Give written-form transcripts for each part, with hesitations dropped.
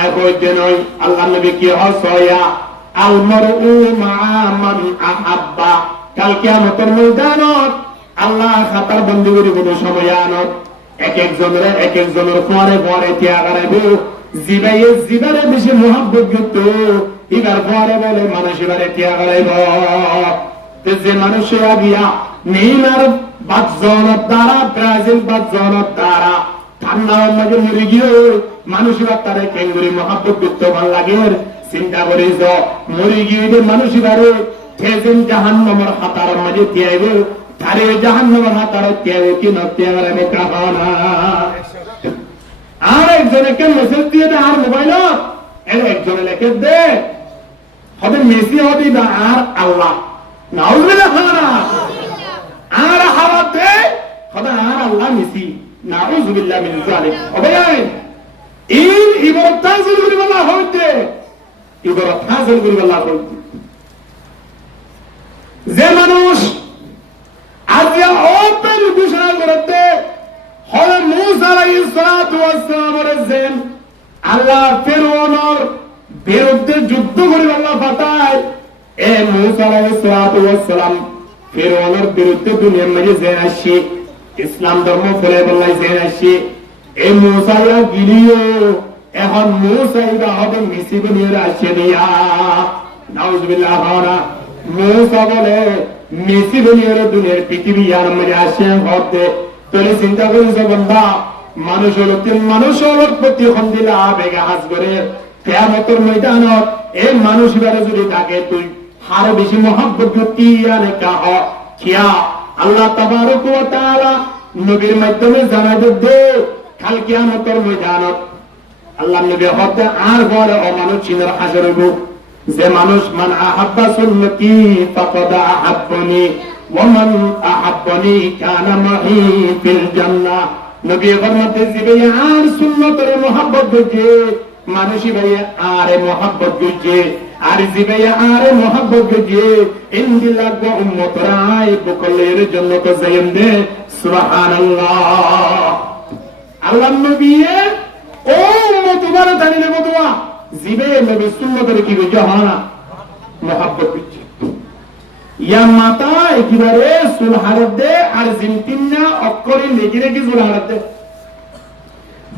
আয় হইতে নয় আল্লাহ নবী কি হসয়া আল মারউ মা মান আহাব্বা। কাল কিয়ামতের ময়দানত আল্লাহ খাতার বন্দী করিব সময় আনত এক একজনের পরে পরে ত্যাগ করাইব। জিবারে বেশি মোহাব্বত যুক্ত এবার পরে বলে মানুষ এবারে ত্যাগ করাইব। যে মানুষের আগিয়া নেইমার বাদজনের দ্বারা ব্রাজিল বাদজনের দ্বারা ঠান্ডার মাঝে মরে গিয়ে মানুষ এবার তারা কেঙ্গুরি মোহাব্বত যুক্ত ভাল লাগে। চিন্তা করি মরে গিয়ে মানুষ এবারে ঠেজেন জাহান্নামের হাতার মাঝে ত্যাগ তারে জাহান্নামের হাতার ত্যাগ কি না ত্যাগ করাইব কাহানা। আর একজনকে মেসেজ দিয়ে দে আর মোবাইল একজনে লেখে দে হবে মেসি হবে না আর আল্লাহ নাউজুবিল্লাহ আর হারাতে হবে আর আল্লাহ মেসি নাউজুবিল্লাহ মিন যালিক। হবে এই ইবারত তাজিল করি আল্লাহ হইতে ইবারত তাজিল করি আল্লাহ হইতে। যে মানুষ আজকে ওপেন ঘোষণা করতে হলে মুসা আলাইহিস সালাতু ওয়াস সালাম আল্লাহ ফিরআউনের বিরুদ্ধে যুদ্ধ করে আল্লাহ পাঠায়। এ মুসা আলাইহিস সালাতু ওয়াস সালাম ফিরআউনের বিরুদ্ধে দুনিয়ার মাঝে যে আসে ইসলাম ধর্ম ফলে বলাই যে আসে এই মুসা গিলিও এখন মুসা ইবা হবে মিসিব নিয়ে আসে দিয়া নাউজুবিল্লাহ। মুসা বলে মিসিব নিয়ে দুনিয়ার পৃথিবী আর মাঝে আসে হতে তোরে চিন্তা করিস বন্ধা মানুষ হলো প্রতি দিলা বেগে হাজ করে কিয়ামতের ময়দানত এই মানুষ বারে যদি থাকে তুই আরো বেশি মহব্বত যুক্তি আনে কাহ কিয়া আল্লাহ তাবারক ওয়া তাআলা নবীর মাধ্যমে জানাই দে কাল কিয়ামতের ময়দানত আল্লাহ নবী হতে আর বড় অমানুষ চিনার হাজির হইব। যে মানুষ মান আহাব্বা সুন্নতি ফাকাদ আহাব্বানি ওয়া মান আহাব্বানি কানা মাহি ফিল জান্নাহ। নবী ফরমাতে জিবে আর সুন্নতের মোহাব্বত করছে মানুষই ভাই আরে মোহাব্বত করছে আর জিবে আরে মোহাব্বত করছে ইনদিল্লাহ ওয়া উম্মতরা আই বকলের জন্য তো যাইম দে সুবহানাল্লাহ। আল্লাহ নবী ও উম্মত বারে জানিলে বদুয়া জিবে নবী সুন্নতের কি করছে হানা মোহাব্বত করছে ইয়া মাতা একেবারে সুলহারত দে আর্জেন্টিনা অক্ষরে লেগে রেখে সুলহারত দে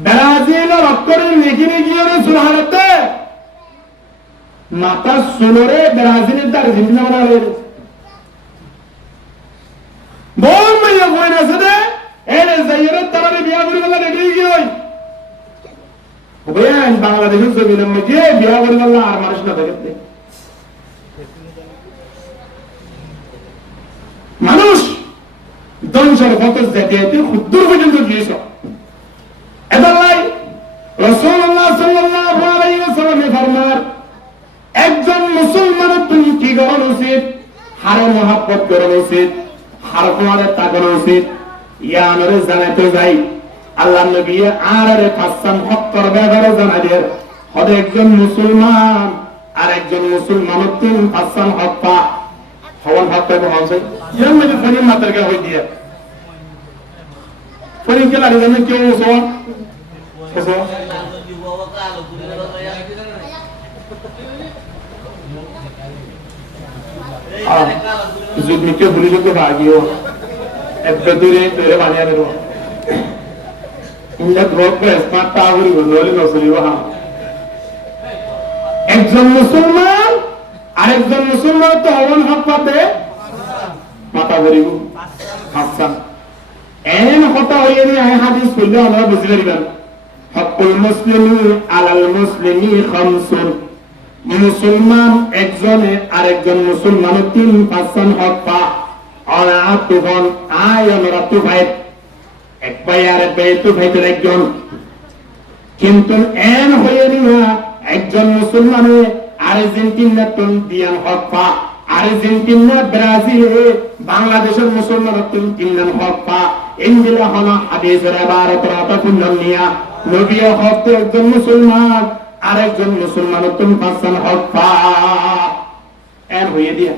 ব্রাজিলের অক্ষরে লেগে রেখে সুলহারত দে মাতা সুলরে ব্রাজিলের দ্বার আর্জেন্টিনা বানা হয়ে বল মাইয়া বইন আছে দে এরে জাইরের তারারে বিয়া করি বলা রেডি গই ওবেন বাংলাদেশের জমিনের মধ্যে বিয়া করি বলা আর মানুষ না থাকে মানুষ ধ্বংসের পথে যেতে যেতে খুদ্দুর পর্যন্ত গিয়েছে। এবারে রাসূলুল্লাহ সাল্লাল্লাহু আলাইহি ওয়াসাল্লাম ফরমান একজন মুসলমানের তুমি কি করা উচিত হারে মহব্বত করা উচিত হার কোয়ারে তাকানো উচিত ইয়ানরে জানাতে যাই আল্লাহ নবী আরে পাঁচজন হক করবে এবারে জানা দিয়ে হবে একজন মুসলমান আর একজন মুসলমানের তিন পাঁচজন হক পা হওয়ার ভাত পাইব হচ্ছে ইয়ার মধ্যে ফোনের মাত্রাকে হয়ে দিয়ে ফোনের কে লাগে জানেন কেউ সব যদি কেউ ভুলে যেতে ভাগিও একবার দূরে তোরে বানিয়ে দেবো একজন মুসলমান আরেকজন মুসলমান তো হওয়ান হক পাতে মাথা ভরিব হাসান এন কথা হইয়ে নিয়ে হাদিস পড়লে আমরা বুঝতে পারিবেন হকুল মুসলিমি আলাল মুসলিমি খামসুন মুসলমান একজনে আরেকজন মুসলমানের তিন পাঁচজন হক পা অনা তুফান আয় আমরা তুফাই এক ভাই আর এক ভাই তুফাইতের একজন কিন্তু এন হইয়ে নিয়ে একজন মুসলমানে আর্জেন্টিনা তুন দিয়ান হক পা আর্জেন্টিনা ব্রাজিলে বাংলাদেশের মুসলমান তুন দিয়ান হক পা ইনজিলা হলো হাদিসের ইবারত রাতাকুন নিয়া নবী হক একজন মুসলমান আরেকজন মুসলমান তুন পাঁচজন হক পা এর হইয়ে দিয়া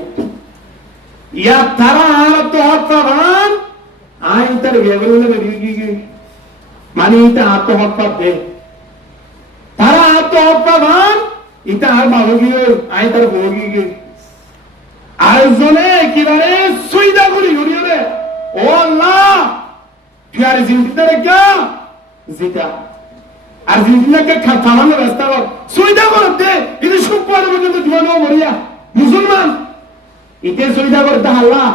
ইয়া তারা আর তো হক পান আইন তার বেগুনে গি মানে এটা আত্মহত্যা দে তারা তো অপ্রধান ইটা আর বাবগি আই তার ভোগি গে আরেকজনে কিবারে সুইদা করি ঘুরি রে ও আল্লাহ তুই আর জিন্দিতে রেখা জিতা আর্জেন্টিনাকে থামানোর রাস্তা কর সুবিধা করতে কিন্তু শুক্রবার পর্যন্ত জীবন মরিয়া মুসলমান ইতে সুবিধা করতে আল্লাহ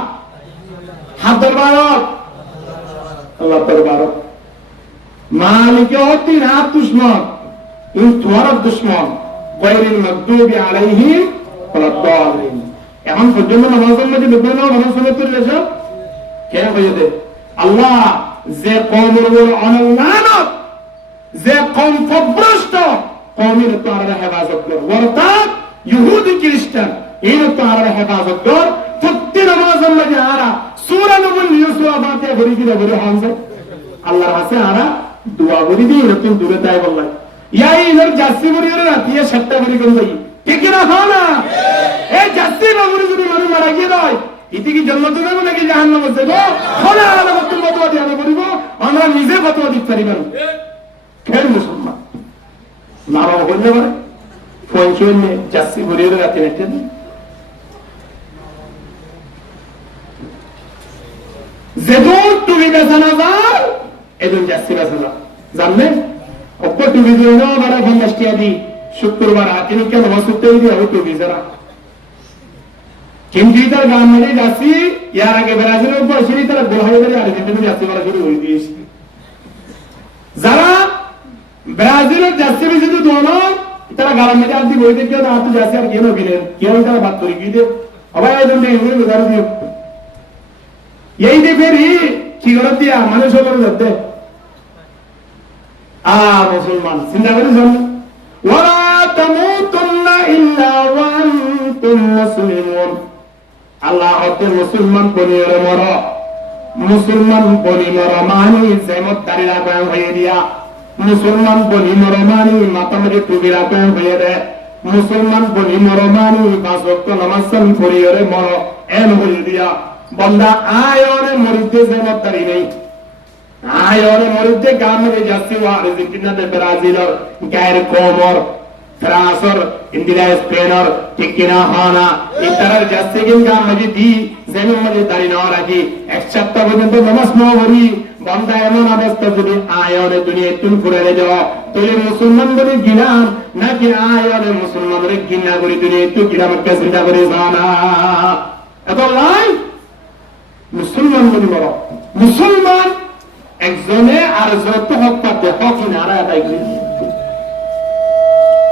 হাত দরবার আল্লাহ দরবার মালিকে অতি রাত দুশ্মন ইন তোমার দুশ্মন গায়রিল মাগদুবি আলাইহিম ওয়ালাদ-দাল্লিন এখন পর্যন্ত নামাজের মধ্যে দেখবেন না নামাজ শুনে তো লেছো কেন হয়ে দে আল্লাহ যে কওমের উপর অনালানত যে কম প্রভ্রষ্ট কওমের তো আর হেফাজত কর অর্থাৎ ইহুদি খ্রিস্টান এর তো আর হেফাজত কর প্রতি নামাজের মধ্যে আরা সূরা নবুল ইউসুফ আবাতে ভরি দিলে ভরি হামজে আল্লাহর কাছে আরা দোয়া করি দি এরকম দূরে তাই বললাই ইয়াই এর জাসি ভরি এর রাতিয়া সাতটা ভরি কোন যাই ঠিক না হয় না এই জাসি ভরি যদি মানুষ মারা গিয়ে দেয় ইতি কি জান্নাত যাবে নাকি জাহান্নামে যাবে খোলা আলো তুমি ফতোয়া দিয়া করিব আমরা নিজে ফতোয়া দিতে পারিব না কেন মুসলমান নারা হইলে পারে ফোন শুনে জাসি ভরি এর রাতে নেটে যেদুর তুমি বেসানা যাও এদুর জাসি বেসানা জানলে অপর তুমি দিও বড় ফন্ডাস্টিয়া দি শুক্রবার আতিনি কেন হসুতে দিয়ে হবে তুমি যারা কিন্তু ইতার গান মানে জাসি ইয়ার আগে ব্রাজিলের উপর সিঁড়ি তারা গোহাই ধরে আর্জেন্টিনা জাসি করা শুরু হয়ে দিয়েছে যারা ব্রাজিলের জাসি বেশি তো দোনো তারা গান মানে আর দি বই দেখে না তো জাসি আর কেন গিলেন কেউ তারা বাদ করে গিয়ে আবার এই জন্য এগুলো উদাহরণ দিও এই যে ফেরি কি করে দিয়া মানুষ হলো যাতে মুসলমান চিন্তা করে শোন ওয়ালা তামুতুন্না ইল্লা ওয়া আনতুম মুসলিমুন আল্লাহ হতে মুসলমান বনিরে মর মুসলমান বনি মর মানি জেমতদারি রাখা হয়ে দিয়া মুসলমান বনি মর মানি মাতামরে টুবি রাখা হয়ে রে মুসলমান বনি মর মানি পাঁচ ওয়াক্ত নামাজ পড়িরে মর এন হয়ে দিয়া বন্দা আয়রে মরিতে জেমতদারি নেই আয়রে মরিতে গামে যাচ্ছে ওয়া আর্জেন্টিনা দে ব্রাজিল গায়ের কোমর ফ্রান্সর ইন্ডিয়া স্পেনর ঠিক কিনা হানা ইতার যাচ্ছে কিন গাম মজি দি জেমিন মজি দাঁড়ি না রাখি এক সপ্তাহ পর্যন্ত নামাজ না পড়ি বন্দা এমন অবস্থা যদি আয়রে দুনিয়া তুল করে যাও তুই মুসলমান বলে গিলাম নাকি আয়রে মুসলমানরে গিনা করে দুনিয়া তুই গিলাম কে চিন্তা করে জানা এত লাই মুসলমান বলি বড় মুসলমান একজনে আর যত হক পাতে হক না আর আদায় করে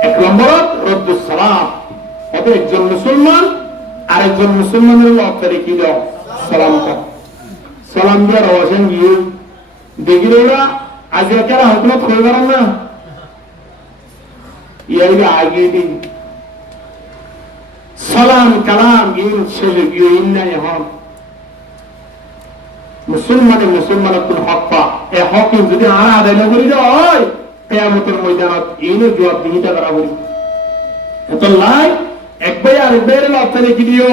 এক নম্বর রদ্দুস সালাম অত একজন মুসলমান আর একজন মুসলমানের হকদারি কি দাও সালাম দিয়ে রওয়াজেন গিয়ে দেখি ওরা আজ একেরা হুকুমত করে গেলাম না ইয়াইলে আগে দিন সালাম কালাম গিয়ে ছেলে গিয়ে ইন্নাই হন মুসলমানের কোন হক পা এ হক যদি আর আদায় না করি হয় কিয়ামতের ময়দানত এইনে জবাব দিতে করা বলি এত লাই একবার আরেকবার লতালে কি দিও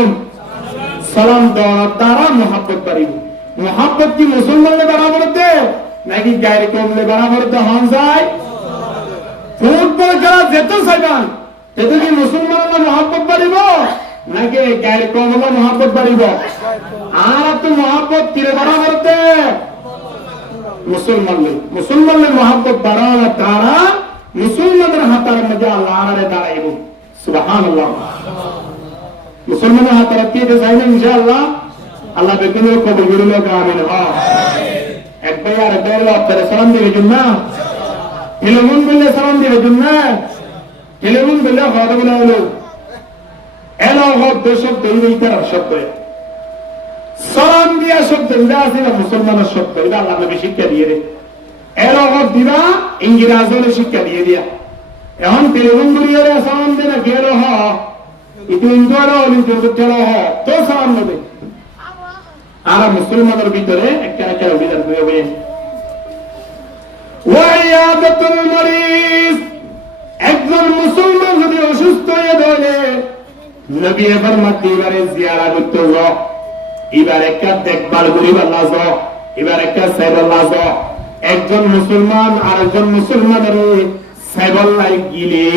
সালাম দেওয়ার দ্বারা মহব্বত বাড়িব মহব্বত কি মুসলমানদের বরাবর দে নাকি গায়ের কমলে বরাবর দে হন যায় ফুটবল খেলা যেত চাইবান এতে কি মুসলমানরা মহব্বত বাড়িব নাকি গায়ের কমলে মহব্বত বাড়িব আর তো মহব্বত কিরে বরাবর দে মুসলমানের মহব্বত বাড়ানোর দ্বারা মুসলমানের হাতের মধ্যে আল্লাহর দাঁড়াইব সুবহানাল্লাহ মুসলমানের হাতের দিয়ে যাই না ইনশাআল্লাহ আল্লাহ বেগুন কবুল করুন আমিন একবার আর একবার আপনারা সালাম দিবেন না টেলিফোন বললে সালাম দিবেন না টেলিফোন বললে কথা বলা হলো এলো হক দেশক দৈবিকার শব্দ সালাম দিয়া শব্দ আছে না মুসলমানের শব্দ এটা আল্লাহ নবী শিক্ষা দিয়ে রে এর অভাব দিবা ইংরেজের শিক্ষা দিয়ে দিয়া এখন টেলিফোন করিয়ে সালাম দে না গেল হ ইতি ইন্দোরা হলি চলো হ তো সালাম নেবে আর মুসলমানের ভিতরে একটা একটা অভিযান হয়ে হবে ওয়াইয়াদাতুল মরিজ একজন মুসলমান যদি অসুস্থ হয়ে পড়ে নবী এবার মাতিবারে জিয়ারা করতে যাও এবার একটা দেখভাল করিব আল্লাহ এবার একটা সাইব আল্লাহ একজন মুসলমান আর একজন মুসলমানের সেবল্লাই গিলে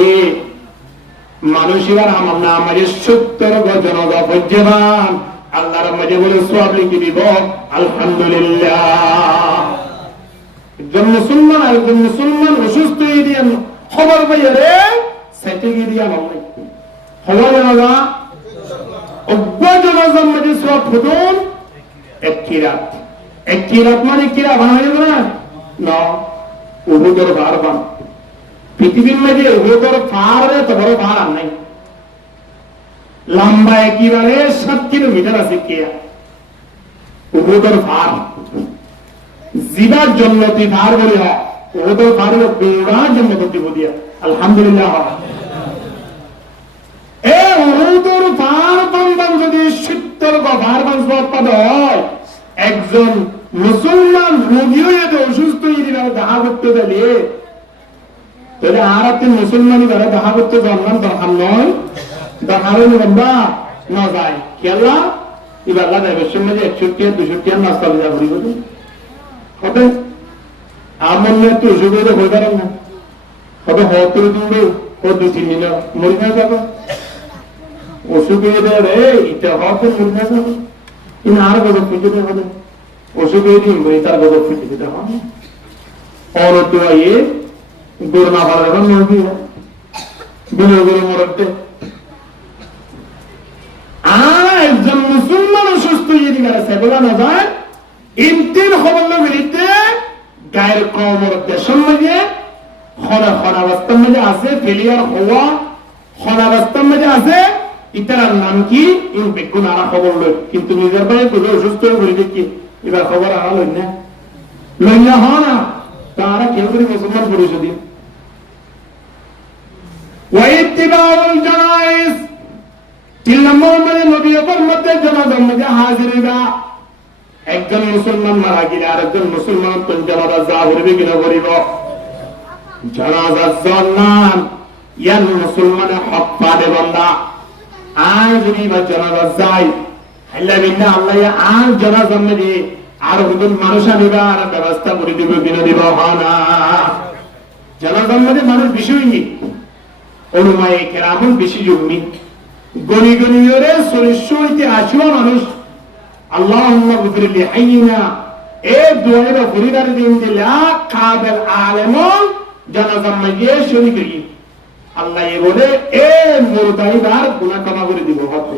মানুষের আমার না আমাদের 70 জনতা পর্যবান আল্লাহর মাঝে বলে সওয়াব লিখে দিব আলহামদুলিল্লাহ। একজন মুসলমান অসুস্থ হয়ে দিয়ে খবর পাইয়া রে সেটে গিয়ে দিয়া নাই খবর জানা জনাজার মাঝে সওয়াব ফুটুন একটি রাত মানে কিরা বানাই না উহুদের ভার বান পৃথিবীর মাঝে উহুদের ভার এত বড় ভার আর নাই। লম্বা একেবারে 7 কিলোমিটার আছে কিয়া উহুদের ভার জিবার জন্য তুই ভার বলি হয় উহুদের ভার গোড়া জন্য তুই বলিয়া আলহামদুলিল্লাহ। এ উহুদের ভার বান যদি 70 ভার বান পদ হয় একজন মুসলমান রোগী হয়ে অসুস্থ হয়ে দেখা করতে গেলে তাহলে আর আপনি মুসলমানই দ্বারা দেখা করতে জানলাম দরকার নয় দেখালে লম্বা না যায় খেলা এবার দেবের সঙ্গে 61-62 নাস্তা যা করি বলি হবে আমার একটু অসুখ হয়ে হয়ে পারেন না হবে হয়তো দিলে ও 2-3 দিন মরি না যাবো অসুখ হয়ে দেয় রে এটা হয়তো মরি না যাবো কিন্তু আর গজব খুঁজে দেওয়া হবে অসুখ হয়ে দিন বই তার গজব খুঁজে দিতে হবে অরত আইয়ে গরু না ভালো এখন নদী বিনয় গরু মরতে একজন মুসলমান অসুস্থ যদি গেছে বলা না যায় ইন্টির খবর বিরুদ্ধে গায়ের কমর দেশের মাঝে খনাবস্থার মাঝে আছে ফেলিয়ার হওয়া খনাবস্থার মাঝে আছে ইতার নাম কি ইন বেগুন আরা খবর লই কিন্তু নিজের ভাই কোনো অসুস্থ হয়ে বলি কি এবার খবর আরা লই না হয় না তারা কেউ করে মুসলমান পরিষদ ওয়াইতিবাউল জানাইজ 3 নম্বর মানে নবীর মধ্যে জানাজার মধ্যে হাজিরা একজন মুসলমান মারা গেলে আরেকজন মুসলমান কোন জানাজা যা করবে কিনা করিব জানাজার জান্নাত ইয়ান মুসলমানে হক পাবে বান্দা আর যদি বা জানাজা যায় আল্লাহ বিনা আল্লাহ আর জানাজার মধ্যে আর ওজন মানুষ আনিবার ব্যবস্থা করে দিব কিনা দিব না জানাজার মধ্যে মানুষ বিষয় নেই অনুমায়ে কেরামন বেশি জমি গনি গনি করে 40-80 মানুষ আল্লাহুম্মা গফির লিহাইনা এ দোয়ারে ফরিদার দিন দিলা কাবেল আলেমন জানাজার মাঝে শরীক করি আল্লাহ এ বলে এ মুরদাইবার গুনাহ ক্ষমা করে দিব হাতে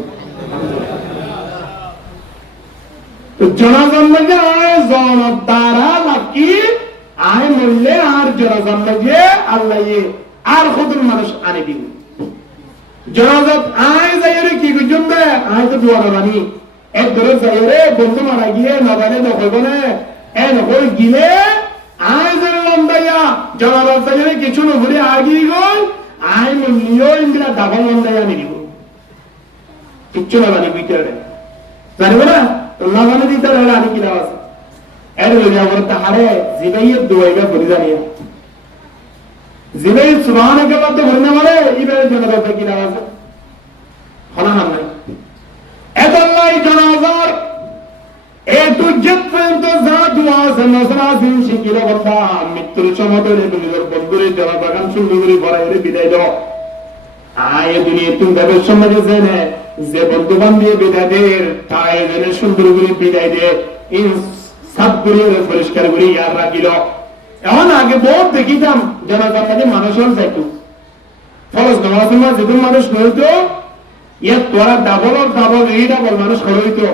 তো জানাজার মাঝে আয় জানাত দ্বারা লাকি আয় মরলে আর জানাজার মাঝে আল্লাহ আর খুদুর মানুষ আনে দিন জানাজাত আয় যাইরে কি গুজম দে আয় তো দোয়া বানি এক ধরে যাইরে বন্ধু মারা গিয়ে নবালে নকইব না এ নকই গিলে আয় যেন লন্দাইয়া জানাজাত যাইরে কিছু নঘুরে আগি গই আয় মলিও ইন্দিরা ডাবল লন্দাইয়া নি দিব কিচ্ছু না বানি ভিতরে জানিব না না বানি দিতে হলে আমি কি লাভ আছে এর লই আমার তাহারে জিবাইয়ে দোয়াইবা বলি জানিয়া জিবাই সুবহানাকে বাদ বলনে মানে ইবারে জানাজাত কি লাভ আছে হনা না নাই এদাল্লাই জানাজার এ টু জেড পর্যন্ত যা দোয়া আছে নসরাসিন শিকিল বান্দা মৃত্যুর সময় নিজের বন্ধুরে জলা বাগান সুন্দর করে ভরাইরে বিদায় দাও আয় দুনিয়া তুমি দেবের সমাজে জেনে যে বন্ধু বান্ধব বিদায়দের তাই জেনে সুন্দর করে বিদায় দে এই সাতগুলি পরিষ্কার করে ইয়ার রাখিল এখন আগে বহুত দেখিতাম জানাজার মাঝে মানুষ যাইতো ফরজ নামাজের মাঝে যেদিন মানুষ নইতো ইয়ার তোরা ডাবল এই ডাবল মানুষ হইতো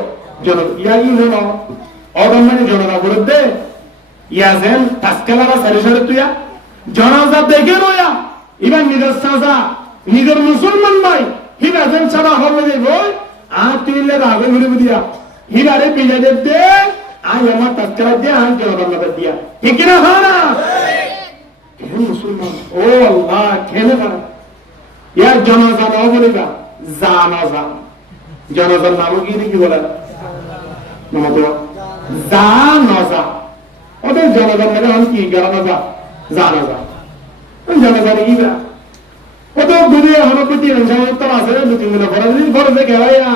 জনতা বলতে ইয়া যেন তাস্কেলারা সারি সারি তুইয়া জনাজা দেখে রইয়া এবার নিজের সাজা নিজের মুসলমান ভাই হিবা যেন সারা হলে যাইব আর তুইলে রাগে ঘুরে দিয়া হিবারে বিজয় দেব দে আই আমার তাস্কেলা দিয়ে আর জনতা দিয়া ঠিক না হয় না মুসলমান ও আল্লাহ খেলে পারা ইয়ার জনাজা নাও বলিবা জানাজা জানাজার নামও কি বলে জানাজা ওদের জানাজার মানে আমি কি জানাজা জানাজা জানাজা কি ওদের ঘুরে এখনো প্রতি উত্তর আছে 2-3 দিন ঘরে গেলাইয়া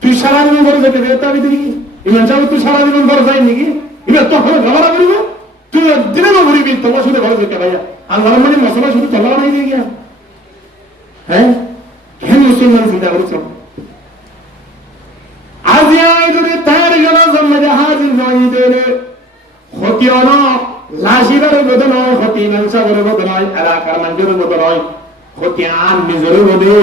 তুই সারা জীবন ঘরে যেতে আমি দেখি ইমান সাহেব তুই সারা জীবন ঘরে যাই নাকি এবার তখন ঝগড়া করিব তুই দিনে না ঘুরিবি তোমার শুধু ঘরে যেতে ভাইয়া আল্লাহ মানে মশলা শুধু তলা বানাই দিয়ে গিয়া হ্যাঁ কেন মুসলমান চিন্তা করেছ আজ যদি তার জন্মে হাজির নয় দেবে ক্ষতি অন লাশিবার বোধ নয় ক্ষতি মাংসাগরের বোধ নয় এলাকার মানুষের বোধ নয় ক্ষতি আন নিজের বোধে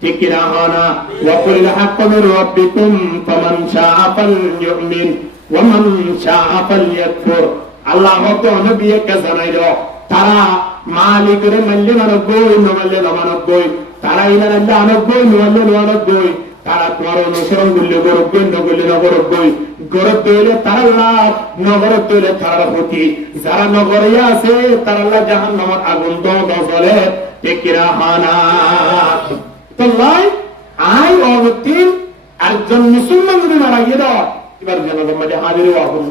ঠিক কিনা হনা وقل الحق من ربكم فمن شاء فليؤمن ومن شاء فليكفر আল্লাহ হক নবীকে জানাইল তারা মালিকের মানলে মানবই নমানলে নমানবই তারা ইলান আল্লাহ আনবই নমানলে নমানবই তারা তোমার অনুসরণ করলে গরবই নগরলে নগরবই গরব দইলে তারা লাভ নগরব দইলে তারা ক্ষতি যারা নগরে আছে তারা আল্লাহ জাহান্নামের আগুন দজলে টেকিরা হানা তো লাই আই অবতীন একজন মুসলমান যদি মারা গিয়ে দাও এবার জানাবেন মাঝে হাজির হওয়া হলো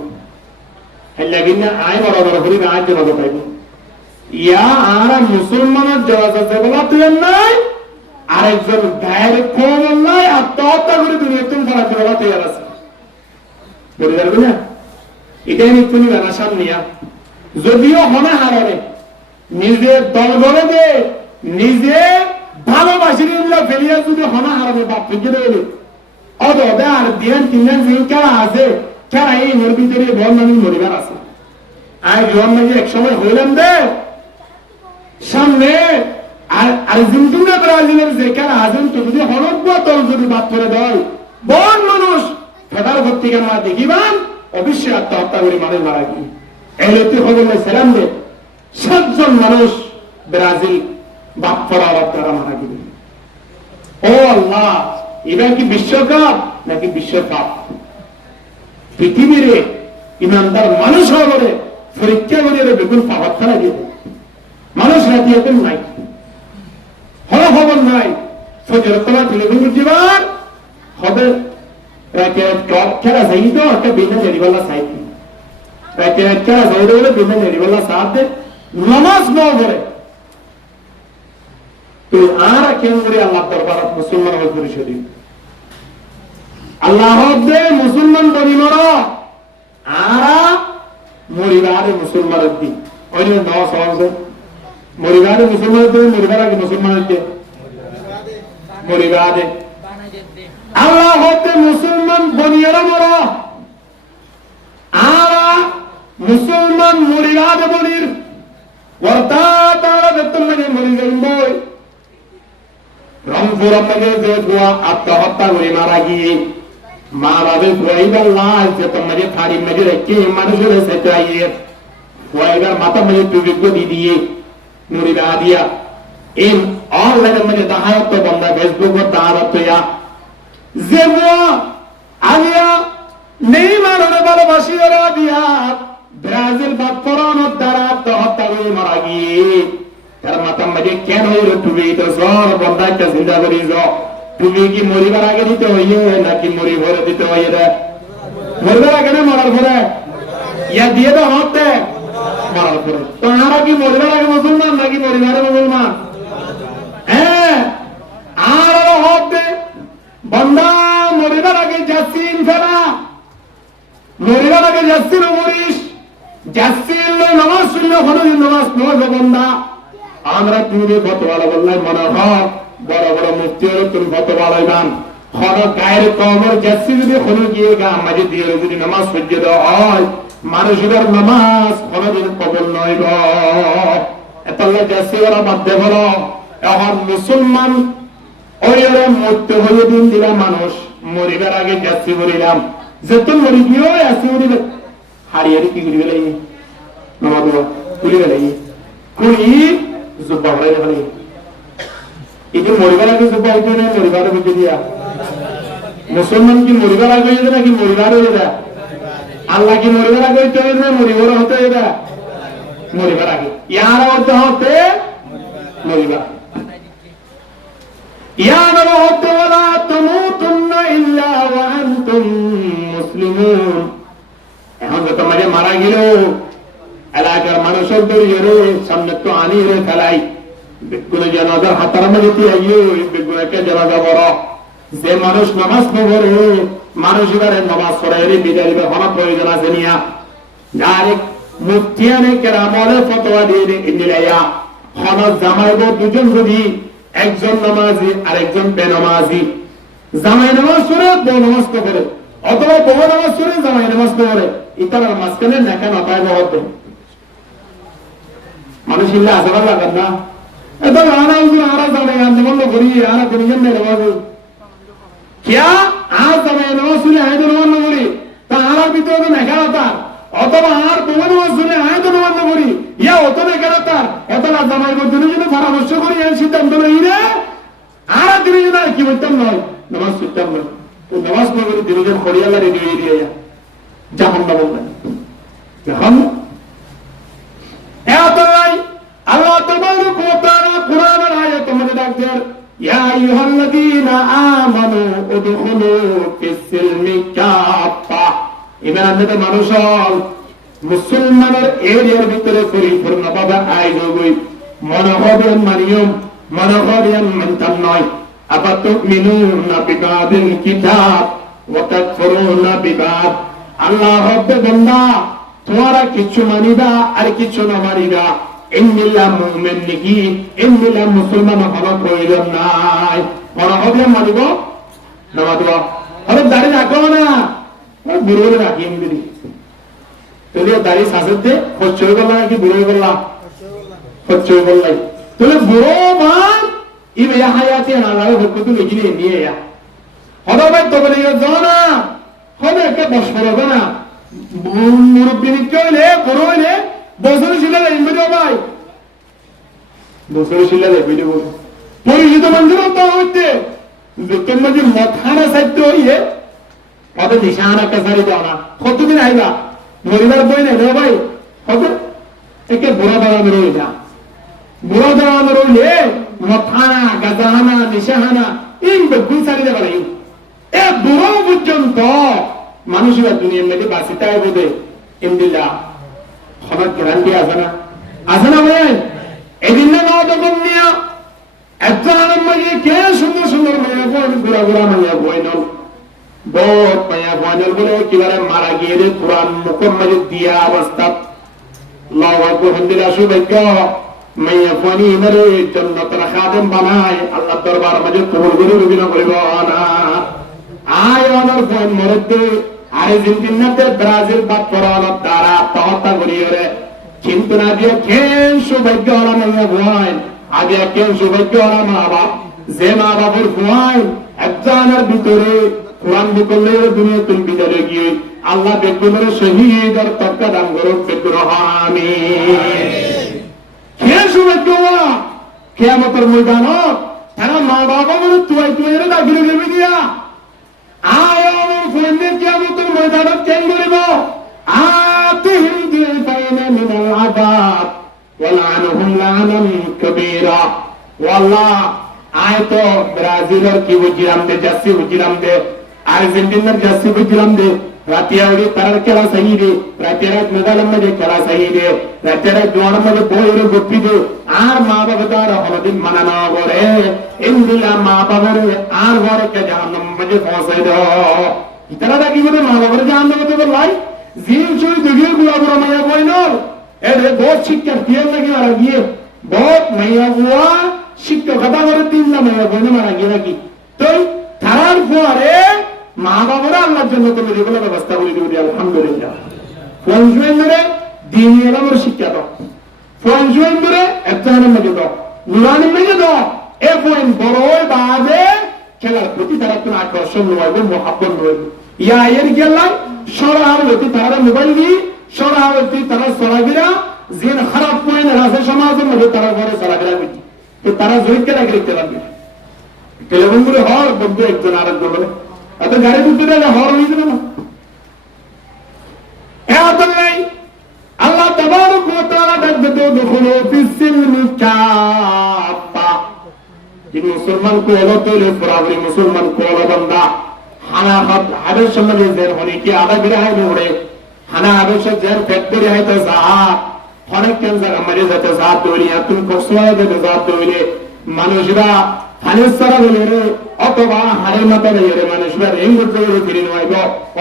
লাগিন আই বড় বড় করি আজ জানাবো পাইব ইয়া আর মুসলমানের জবাব আছে বলা তুই নাই আরেকজন গায়ের কোন নাই আত্মহত্যা করে দুনিয়া তুমি ফেলা দেওয়া তৈরি আছে বলে যাবে না এটাই নিত্যনি বেলা সামনিয়া যদিও হনে হারে নিজে দল গড়ে দে নিজে ভালোবাসি ফেলিয়া যদি হনা হারাবে বাপ থেকে দেবে অদ আর দিন তিনজন যে কেরা আছে কেরা এই ওর ভিতরে বর্ণানি মরিবার আছে আর বর্ণানি এক সময় হইলাম দে সামনে আর জিন্তুনা ব্রাজিলের যে কেরা আছেন তো যদি হনব্য তল যদি বাদ করে দেয় বন মানুষ ফেদার ভর্তিকে মা দেখিবান অবশ্যই আত্মহত্যা করে মানুষ মারা গিয়ে এই লোকটি খবর সেলাম দে 7 জন মানুষ ব্রাজিল বাপ পড়া বাপ তারা মারা গেল ও আল্লাহ এবার কি বিশ্বকাপ নাকি বিশ্বকাপ পৃথিবীর ইমানদার মানুষ হবে পরীক্ষা করে বেগুন পাওয়ার খেলা দিয়ে মানুষ রাতি এখন নাই হল খবর নাই ফজরতলা টেলিফোন জীবন হবে রাতে টপ খেলা চাই তো একটা বিনা নেড়িবাল্লা চাই রাতে খেলা চাই বলে বিনা নেড়িবাল্লা সাথে নামাজ ন করে তো আর কেন করে আল্লাহ দরবার মুসলমান হয়ে পরিশোধ আল্লাহ দে মুসলমান বনি মর আর মরিবারে মুসলমানের দিন ওই ন সহজ মরিবারে মুসলমানের দিন মরিবার আগে মুসলমানের দিন মরিবারে আল্লাহ দে মুসলমান বনিয়ারা মর আর মুসলমান মরিবারে বনির বর্তা তারা বেতন মানে মরি যাইবই রংপুর আপনাকে যে ধোয়া আত্মহত্যা করে মারা গিয়ে মা বাবের ধোয়াইবার লাশ যে তোমাকে থাড়ি মেজে রেখে মানুষের সেটাইয়ে ধোয়াইবার মাথা মেজে টুবিজ্ঞ দিয়ে নুরিবা দিয়া এই অনলাইনের মধ্যে দাহায়ত্ব বন্ধা ফেসবুক দাহারত্ব যে আলিয়া নেই মানুষের ভালোবাসি ওরা দিয়া ব্রাজিল বা পরানোর দ্বারা আত্মহত্যা করে মারা গিয়ে তার মাথা মাঝে কেন হইল টুবি তো সর বন্ধা একটা চিন্তা করি টুবি কি মরিবার আগে দিতে হইয়ে নাকি মরি ভরে দিতে হইয়ে রে মরিবার আগে না মরার ভরে ইয়া দিয়ে তো হতে মরার ভরে তো আমরা কি মরিবার আগে মুসলমান নাকি মরিবারে মুসলমান হ্যাঁ আর হতে বন্ধা মরিবার আগে যাচ্ছিন ফেরা মরিবার আগে যাচ্ছিল মরিস যাচ্ছিল নামাজ শুনলে হলো নামাজ নয় বন্ধা আমরা তুমি কত ভালো বললাই মনে হয় বড় বড় মুক্তি হলো তুমি কত ভালোইবান হলো গায়ের কবর যাচ্ছি যদি হলো গিয়ে গা মাঝে দিয়ে যদি নামাজ সহ্য দেওয়া হয় মানুষের নামাজ কোনদিন কবল নয় গ এতলে যাচ্ছি ওরা বাধ্য হলো এখন মুসলমান ওই ওরা মরতে হয়ে দিন দিলাম মানুষ মরিবার আগে যাচ্ছি বলিলাম যেত মরি গিয়েও আসি উড়িবে হারিয়ে কি করি গেলাই নামাজ তুলি গেলাই কুড়ি জুব্বা হয়ে গেল এই যে মরিবার আগে জুব্বা হইতে না মরিবার বুঝে দিয়া মুসলমান কি মরিবার আগে হইতে নাকি মরিবার হয়ে যায় আল্লাহ কি মরিবার আগে হইতে হবে না মরিবার হতে হবে মরিবার আগে ইয়ার হতে হতে মরিবার ইয়ার হতে ওয়ালা তামুতুন্না ইল্লা ওয়া আনতুম মুসলিমুন এখন তো তোমাদের মারা গেল এলাকার মানুষের দরিয়ে সামনে তো আনি রে ফেলাই বেগুনে জানাজার হাতার মধ্যে দিয়ে বেগুনেকে জানাজা বড় যে মানুষ নামাজ পড়ে মানুষ এবারে নামাজ পড়ে বিদায় দিবে হওয়ার প্রয়োজন আছে নিয়া ডাইরেক্ট মুফতিয়ানে কেরামলে ফতোয়া দিয়ে দিলাইয়া হন জামাইব দুজন যদি একজন নামাজি আর একজন বেনামাজি জামাই নামাজ পড়ে বউ নামাজ পড়ে অথবা বউ নামাজ পড়ে জামাই নামাজ পড়ে ইতার মাঝখানে নেকা নতায় মহত্ব মানুষ ইল্লা আসার লাগান না এত আনা উজুর আরা জামাই আন্দোলন করি আরা করি নামাজ क्या आज समय नमाज सुने आए तो नमाज न करी ता आरा ভিতরে তো নেকা নতার অথবা আর বউ নামাজ সুনে আয় তো নমাজ ন করি ইয়া অত নেকা নতার এত না জামাই বউ দুজনে পরামর্শ করি এই সিদ্ধান্ত লই রে আর দুজনে কি বলতাম নয় নামাজ পড়তাম না তো নামাজ পড়ে দুজন করি আল্লাহ রেডি হয়ে দিয়া জাহান্নাম বলবেন এখন এতই আল্লাহ তাবারক ওয়া তাআলা কোরআনের আয়াত মধ্যে ডাকতেন ইয়া আইয়ুহাল্লাযীনা আমানু উদখুলু ফিস-সিলমি কাফা ইমান আনতে মানুষ মুসলমানের এরিয়ার ভিতরে পরিপূর্ণভাবে আইজগই মনোভাবের মানিয়ম মনোভাবের মানতাম নয় আফাতুমিনুনা বিবাদিল কিতাব ওয়া তাকফুরুনা বিবাদ আল্লাহ রব্বে বান্দা তোমরা কিছু মানিবা আর কিছু না মানিবা ইন্নিল্লাহ মুমিন নাকি ইন্নিল্লাহ মুসলমান হওয়া প্রয়োজন নাই মনোভাবে মানিব না মানব আরে দাঁড়িয়ে রাখো না বুড়ো রাখি এমনি তোদের দাড়ি সাজতে খরচ হয়ে গেল নাকি বুড়ো হয়ে গেল খরচ হয়ে গেল তোলে বুড়ো মান ই ভাইয়া হায়াতে না লাগে ভক্তি লিখে নিয়ে যা হলো ভাই তোকে নিয়ে যাও না হবে একটা বস করবে না মুরব্বী নিকলে বুড়ো হইলে বছর ছিল ভিডিও ভাই বছর ছিল ভিডিও পরিচিত মানুষের তো হইতে তোমরা যে মথানা সাহিত্য হইয়ে কত নিশানা কাছারি দাও না কতদিন আইবা পরিবার বই না ভাই কত একে বুড়া দাঁড়ানো রয়ে যা বুড়া দাঁড়ানো রইলে মথানা গাজাহানা নিশাহানা এই বেগুন সারি দেবা নাই এ বুড়ো পর্যন্ত মানুষের দুনিয়ার মধ্যে বাঁচিতে বোধে ইমদিল্লা খবর গ্যারান্টি আছে না ভাই এদিন না তখন নিয়া একজন আলম মাইয়ে কে সুন্দর সুন্দর মাইয়া বই ঘুরা ঘুরা মাইয়া বই নল বহুত মাইয়া বইনল বলে কিবারে মারা গিয়ে রে কোরআন মুখের মাঝে দিয়া অবস্থা আল্লাহু আকবার হামদুলিল্লাহ সৌভাগ্য মাইয়া ফানি ইমারে জান্নাতের খাদেম বানায় আল্লাহ দরবার মাঝে কবুল করে রবিনা করিব না আয় ওনার ফোন মরতে আর্জেন্টিনাতে ব্রাজিল বাদ করানোর দ্বারা তহতা করিয়ে কিন্তু না দিয়ে কেন সৌভাগ্য ওরা মাইয়া বইন আগে কেন সৌভাগ্য ওরা মা বাপ যে মা বাপের বইন একজনের ভিতরে কোরআন বিকল্লে দুনিয়া তুমি বিদারে গিয়ে আল্লাহ বেগুনের শহীদ আর তর্কা দান করো বেগুন আমিন কে সৌভাগ্য ওরা কিয়ামতের ময়দান তারা মা বাবা বলে তুই তুই এর দাগিলে দেবে দিয়া আয় আমার ফ্রেন্ডের কিয়ামতের ময়দানে কেন বলিব আতিহিম দিলফাইনা মিনাল আযাব ওয়ালআনহুম লানান কাবীরা ওয়াল্লাহ আয় তো ব্রাজিলের কি বুঝিলাম দে জাসি বুঝিলাম দে আর্জেন্টিনার জাসি বুঝিলাম দে রাতিয়াউরি তার খেলা সহি রে রাতিয়ারা মেদালাম মধ্যে খেলা সহি রে রাতিয়ারা জোয়ানের মধ্যে বইরে গপ্পি দে আর মা বাবা তার হলদিন মানানো করে ইন্দিলা মা বাবার আর ঘরে কে জাহান্নাম মধ্যে পৌঁছাই দাও ইতারা কি বলে মা বাবার জাহান্নাম মধ্যে বলাই জিন চুই দুগিয়ে গুলা গুলা মাইয়া বইনল এরে বহুত শিক্ষা দিয়ে লাগি আর গিয়ে বহুত মাইয়া বুয়া শিক্ষা কথা করে তিন না মাইয়া বইন মারা গিয়ে নাকি তো তার পরে মা বাবারা আল্লাহর জন্য তুমি যেগুলো ব্যবস্থা করে দিবি আলহামদুলিল্লাহ ফোন জুয়েন ধরে দিন এলামের শিক্ষা দাও ফোন জুয়েন ধরে একজনের মধ্যে দাও নুরানির মধ্যে দাও এ ফোন বড় বাদে খেলার প্রতি তারা কোনো আকর্ষণ নয় মহাব্বত নয় ইয়া এর গেলাম সরাহতি তারা মোবাইল দিয়ে সরাহতি তারা সরাগিরা যে খারাপ পয়েন্ট আছে সমাজের মধ্যে তারা ঘরে সরাগিরা বুঝি তো তারা জয়কে রাখে লিখতে পারবে টেলিফোন করে হর বন্ধু একজন আরেকজন বলে এত গাড়ি বুঝতে দেয় হর হয়ে যাবে না এত নাই আল্লাহ তাবারক ওয়া তাআলা ডাকবে তো দুখুলু ফিস-সিলমি কাফা যে মুসলমান को হলো তো পুরাপুরি মুসলমান को হলো বান্দা হানা হাদের সমাজে জের হলে কি আদা বিরায় নড়ে হানা আদর্শ জের ফ্যাক্টরি হয় তো জাহাজ অনেক ক্যান্সার আমারে যেতে জাহাজ দৌড়িয়া তুমি কসওয়া যেতে জাহাজ দৌড়িয়ে মানুষরা হানের সারা বলে অথবা হাড়ের মাথা রে মানুষ বার এই মুহূর্তে ফিরে নেওয়াইব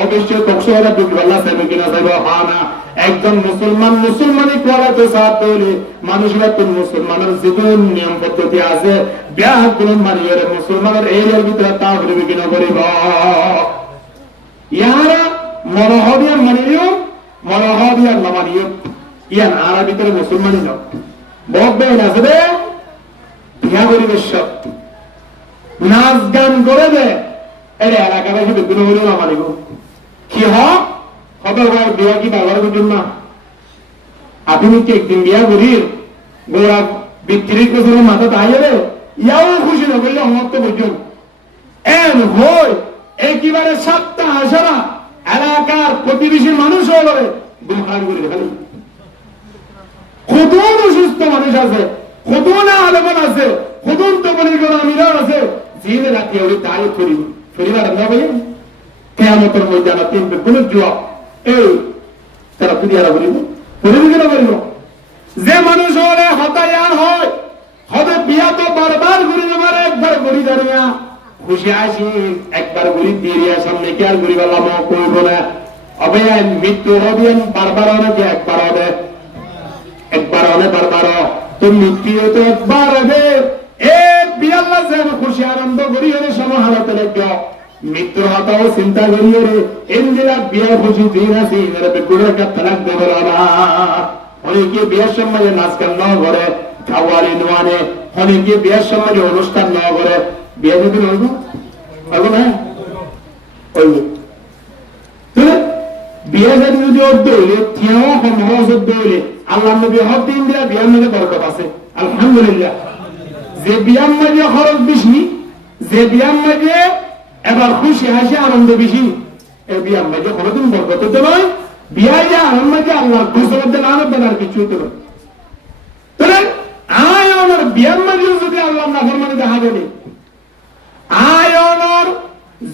অবশ্যই তকসওয়ালা টুকবাল্লা চাইব কিনা চাইব হা না একজন মুসলমানই করাতে সাথ হইলে মানুষরা তো মুসলমানের জীবন নিয়ম পদ্ধতি আছে বিয়াহ কোন মানিয়ে মুসলমানের এরিয়ার ভিতরে তা করিবে কিনা করিব ইয়ারা মনোহবিয়া মানিও মনোহবিয়া না মানিও ইয়ান আর ভিতরে মুসলমানই না বকবে না আছে বিয়া করিবে সব নাচ গান করে দে এর এলাকাবাসী বিদ্রোহ হইলেও না মানিব কি হবে বিয়া কি ব্যবহার করছেন না আপনি কি একদিন বিয়া করি গোড়া ৩২ বছরের মাথা তাই যাবে ইয়াও খুশি না বললে সমাপ্ত বুঝুন এন হই একেবারে ৭টা আসারা এলাকার প্রতিবেশীর মানুষ হয়ে গুমখান করে খালি কতন অসুস্থ মানুষ আছে কতন আলেমান আছে কতন তবলিগ করা আমিরার আছে জিনে রাখি ওই তাই পরিবার না ভাই কিয়ামতের ময়দানে তিন কোন জবাব এই তারা পুরিয়ারা বলিব পরিবেশরা বলিব যে মানুষ হলে হতায়ার হয় হবে বিয়া তো বারবার ঘুরে যাবার একবার ঘুরি দাঁড়িয়া খুশি আসি একবার ঘুরি দিয়ে সামনে কি আর ঘুরি বললাম কইব না হবে মৃত্যু হবে বারবার অনেকে একবার হবে একবার হলে বারবার তো মৃত্যু তো একবার হবে বিয়াল্লাহ যেন খুশি আনন্দ করি হলে সমাহারতে লাগবে মৃত্যুর হতাও চিন্তা করি রে ইন্দিরা বিয়া খুশি দিন আছে এরা বেগুড়ের কাছে লাগবে বলা অনেকে বিয়ের সময় নাচ গান ন করে খাওয়ারি নোয়ানে অনেকে বিয়ের সময় অনুষ্ঠান ন করে বিয়ে যদি নইব পারবো না ওই বিয়ে যদি অর্ধ হইলে থিয়াও সহজ অর্ধ হইলে আল্লাহ নবী হক দিন দিয়া বিয়ার মধ্যে বরকত আছে আলহামদুলিল্লাহ যে বিয়ার মাঝে খরচ বেশি যে বিয়ার মাঝে এবার খুশি হাসি আনন্দ বেশি এই বিয়ার মাঝে কোনোদিন বরকত তো নয় বিয়া যে আনন্দ মাঝে আল্লাহ খুশি আনন্দ আর কিছু হতে পারে তাহলে আয়নের বিয়ার মাঝে যদি আল্লাহ নাফরমানি দেখা দেবে আয়নের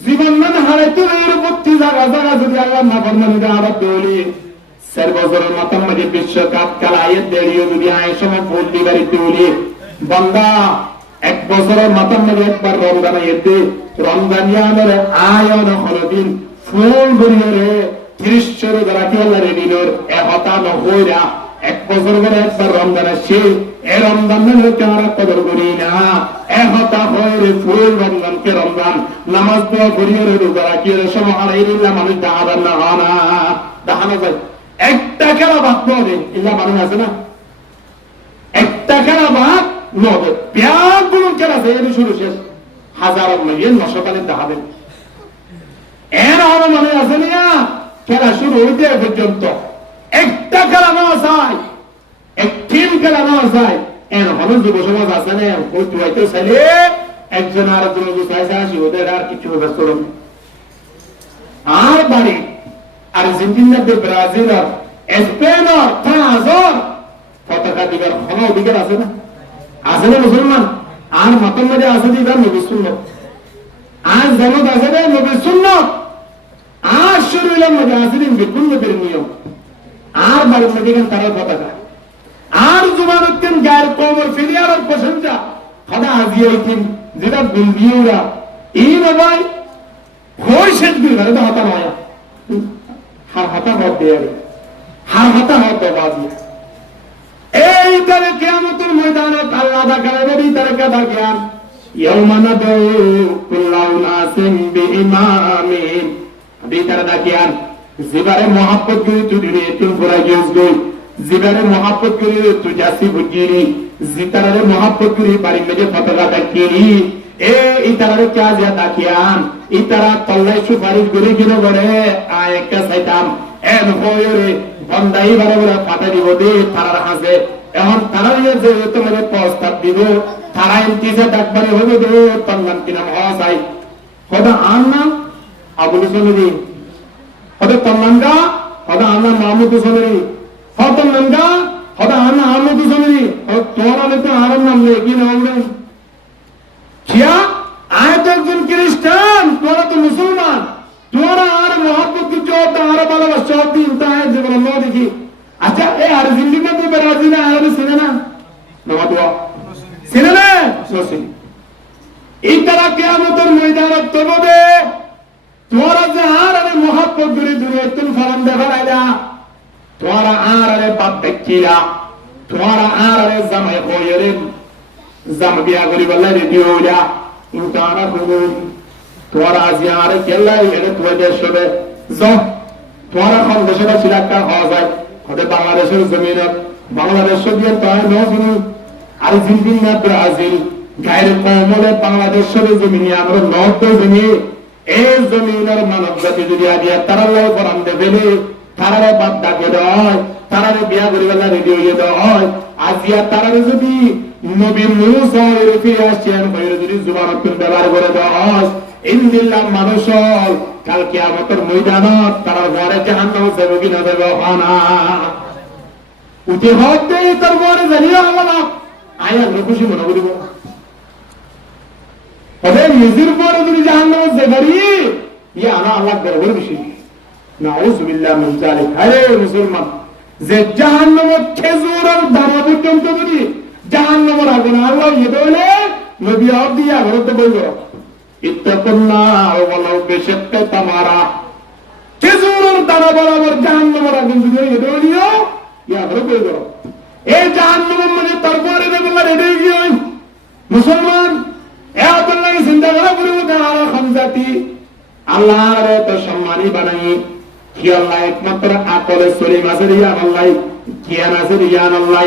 জীবন মান হারাইতে পূর্ববর্তী জায়গা জায়গা যদি আল্লাহ নাফরমানি দেখা দেবে 4 বছরের মাথার মাঝে বিশ্বকাপ খেলায় দেড়িও যদি আয় সময় ভোট দিবারিতে বলি বন্দা 1 বছরের মাথার মাঝে একবার রমজান এতে রমজানিয়ানের আয়ন হলদিন ফুল গড়িয়ে 30 দ্বারা কি আল্লাহ রেডিনোর একতা নহইরা 1 বছর করে একবার রমজান আসছে এই রমজানের হচ্ছে আমরা কদর করি না একতা হয়ে ফুল রমজানকে রমজান নামাজ দোয়া করিয়ে রোজা রাখিয়ে সমাহার ইল্লা মানুষ দাহাদার না হানা দাহানো যায় একটা খেলা বাদ নদে ইল্লা মানুষ আছে না একটা খেলা বাদ নদে ব্যাগুলো খেলা আছে এর শুরু শেষ হাজার মিলিয়ন নশকালের দাহাবেন এর আরো মানে আছে না খেলা শুরু হইতে পর্যন্ত একটা খেলা না চাই একটিম খেলা না চাই এর হলো যুব সমাজ আছে না হইতে হইতে চাইলে একজন আর একজন চাইছে আসি ওদের আর কিছু ব্যস্ত রবে আর বাড়ি আর্জেন্টিনা ব্রাজিল স্পেন ফ্রান্স পতাকা দিবার কোন অধিকার আছে না আছে না মুসলমান আর মতন মধ্যে আছে দিবার নবী সুন্নাত আর জামাত আছে না নবী সুন্নাত আর শরীরের মধ্যে আছে দিন বিকুল নবীর নিয়ম আর বাড়ির মধ্যে কেন তার পতাকা আর জুমানুদ্দিন গায়ের কোমর ফিরিয়ার প্রশংসা খাদা আজিয়াইতিন যেটা গুলবিউরা এই নবাই হই শেষ দুই ঘরে তো হতা নয় হার হাতা হত দেয় হার হাতা হত বাজি এই তারে কিয়ামতের ময়দানে আল্লাহ দেখাবে এই তারে কা দেখান ইয়াউমা নাদু কুল্লাউ নাসিম বিইমামিন এই তারে দেখান জিবারে মোহাব্বত করে তুই তুই পুরা গেস গই জিবারে মোহাব্বত করে তুই যাসি বুঝিরি জিতারে মোহাব্বত করে বাড়ি মেজে পতাকা দেখিরি এ ইতারে কে যা দেখিয়ান ইতারা তল্লাই সুপারিশ করে কিন করে আয় কা সাইতাম এন হয়রে বন্দাই বরাবর ফাটা দিব দে তারার হাসে এখন তারা যে তোমারে প্রস্তাব দিব তারা ইন্তিজা ডাকবারে হবে দে তন্নাম কিনা হসাই খোদা আন্না আবুল সুনরি খোদা তন্নামগা খোদা আন্না মাহমুদ সুনরি খোদা তন্নামগা খোদা আন্না আহমদ সুনরি ও তোরা নে তো আরন নাম নে কি নাম রে কিয়া আয় তো একজন খ্রিস্টান তোরা তো মুসলমান তোরা আর মোহাম্মদ কি চোদ্দ আর ভালোবাসা দিন তাই জীবন ন দেখি আচ্ছা এই আর্জেন্টিনা তো ব্রাজিল আর সিনেমা নমা দোয়া সিনেমা সোসি এই তারা কিয়ামতের ময়দানে তববে তোরা যে আর আরে মহাব্বত করে দুনিয়া তুমি ফলান দেখা লাইলা তোরা আর আরে বাপ দেখিলা তোরা আর আরে জামাই কইরে জাম বিয়া করি বললে রেডিও হইলা ইনকানা করুন তোরা আজি আরে কেলাই এর তোরা দেশ হবে যাও তোরা কোন দেশে ছিলাকা হওয়া যায় ওদের বাংলাদেশের জমিনে বাংলাদেশ দিয়ে তাই নজরু আর্জেন্টিনা ব্রাজিল গায়ের কমলে বাংলাদেশের জমিনে আমরা নর্থ জমি এই জমিনের মানব জাতি যদি আদিয়া তারা লাই করান দেবেলে তারারে বাপ ডাকে দেয় তারারে বিয়া করি বেলা রেডি হইয়ে দেয় আজিয়া তারারে যদি নবী মুসা ফিরে আসছেন বাইরে যদি জুবান ব্যবহার করে দেয় ইন্দিল্লাহ মানুষ কাল কিয়ামতের ময়দানত তারার ঘরে জাহান্নাম যাবে কি না যাবে না উঠে হতে তার ঘরে জানিয়ে আল্লাহ আয়া খুশি মনে করিব ওদের নিজের পরে যদি জাহান্নামে যাবেরি ইয়া আনা আল্লাহ দরবারে বেশি নাউযুবিল্লাহ মিন যালিক আরে মুসলমান যে জাহান্নামে খেজুরের দানা পর্যন্ত যদি জাহান্নামের আগুন আল্লাহ ইয়েদলে নবী আদিয়া ঘরতে বলল ইত্তাকুল্লাহ ওয়ালাউ বিশাক্কা তামারা খেজুরের দানা বরাবর জাহান্নামের আগুন যদি ইয়েদলিও ইয়া ঘরতে বলল এই জাহান্নামের মধ্যে তারপরে বললা রেডি গিয়ে মুসলমান এতলাই চিন্তা করা পুরো গালা খামজাতি আল্লাহর তো সম্মানী বানাই কি আল্লাহ একমাত্র আকলে সলিম আছে রিয়া আল্লাহ জ্ঞান আছে রিয়া আল্লাহ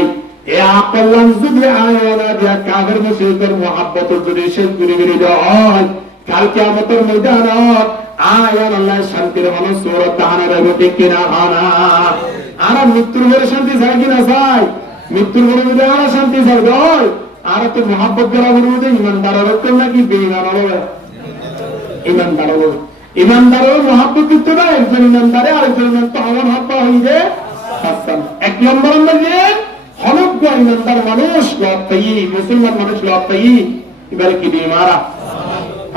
এ আকলান যদি আয়না দিয়া কাফের মুশরিকের মুহাব্বত যদি শেষ করে দিয়ে হয় কাল কিয়ামতের ময়দানত আয়ান আল্লাহ শান্তির মানুষ সূরা তাহানার মধ্যে কিনা আনা আর মৃত্যুর পরে শান্তি চাই কিনা চাই মৃত্যুর পরে যদি আর শান্তি চাই হয় আর তো মোহাম্মত করা বলতে ইমানদার রক্ষণ নাকি বেঈমান হবে ইমানদার হবে ইমানদারের মোহাম্মত দিতে না একজন ইমানদারে আরেকজন ইমান তো আমার হাত পা হইবে এক নম্বর মধ্যে হনজ্ঞ ইমানদার মানুষ লড়তাই মুসলমান মানুষ লড়তাই এবারে কি বেমারা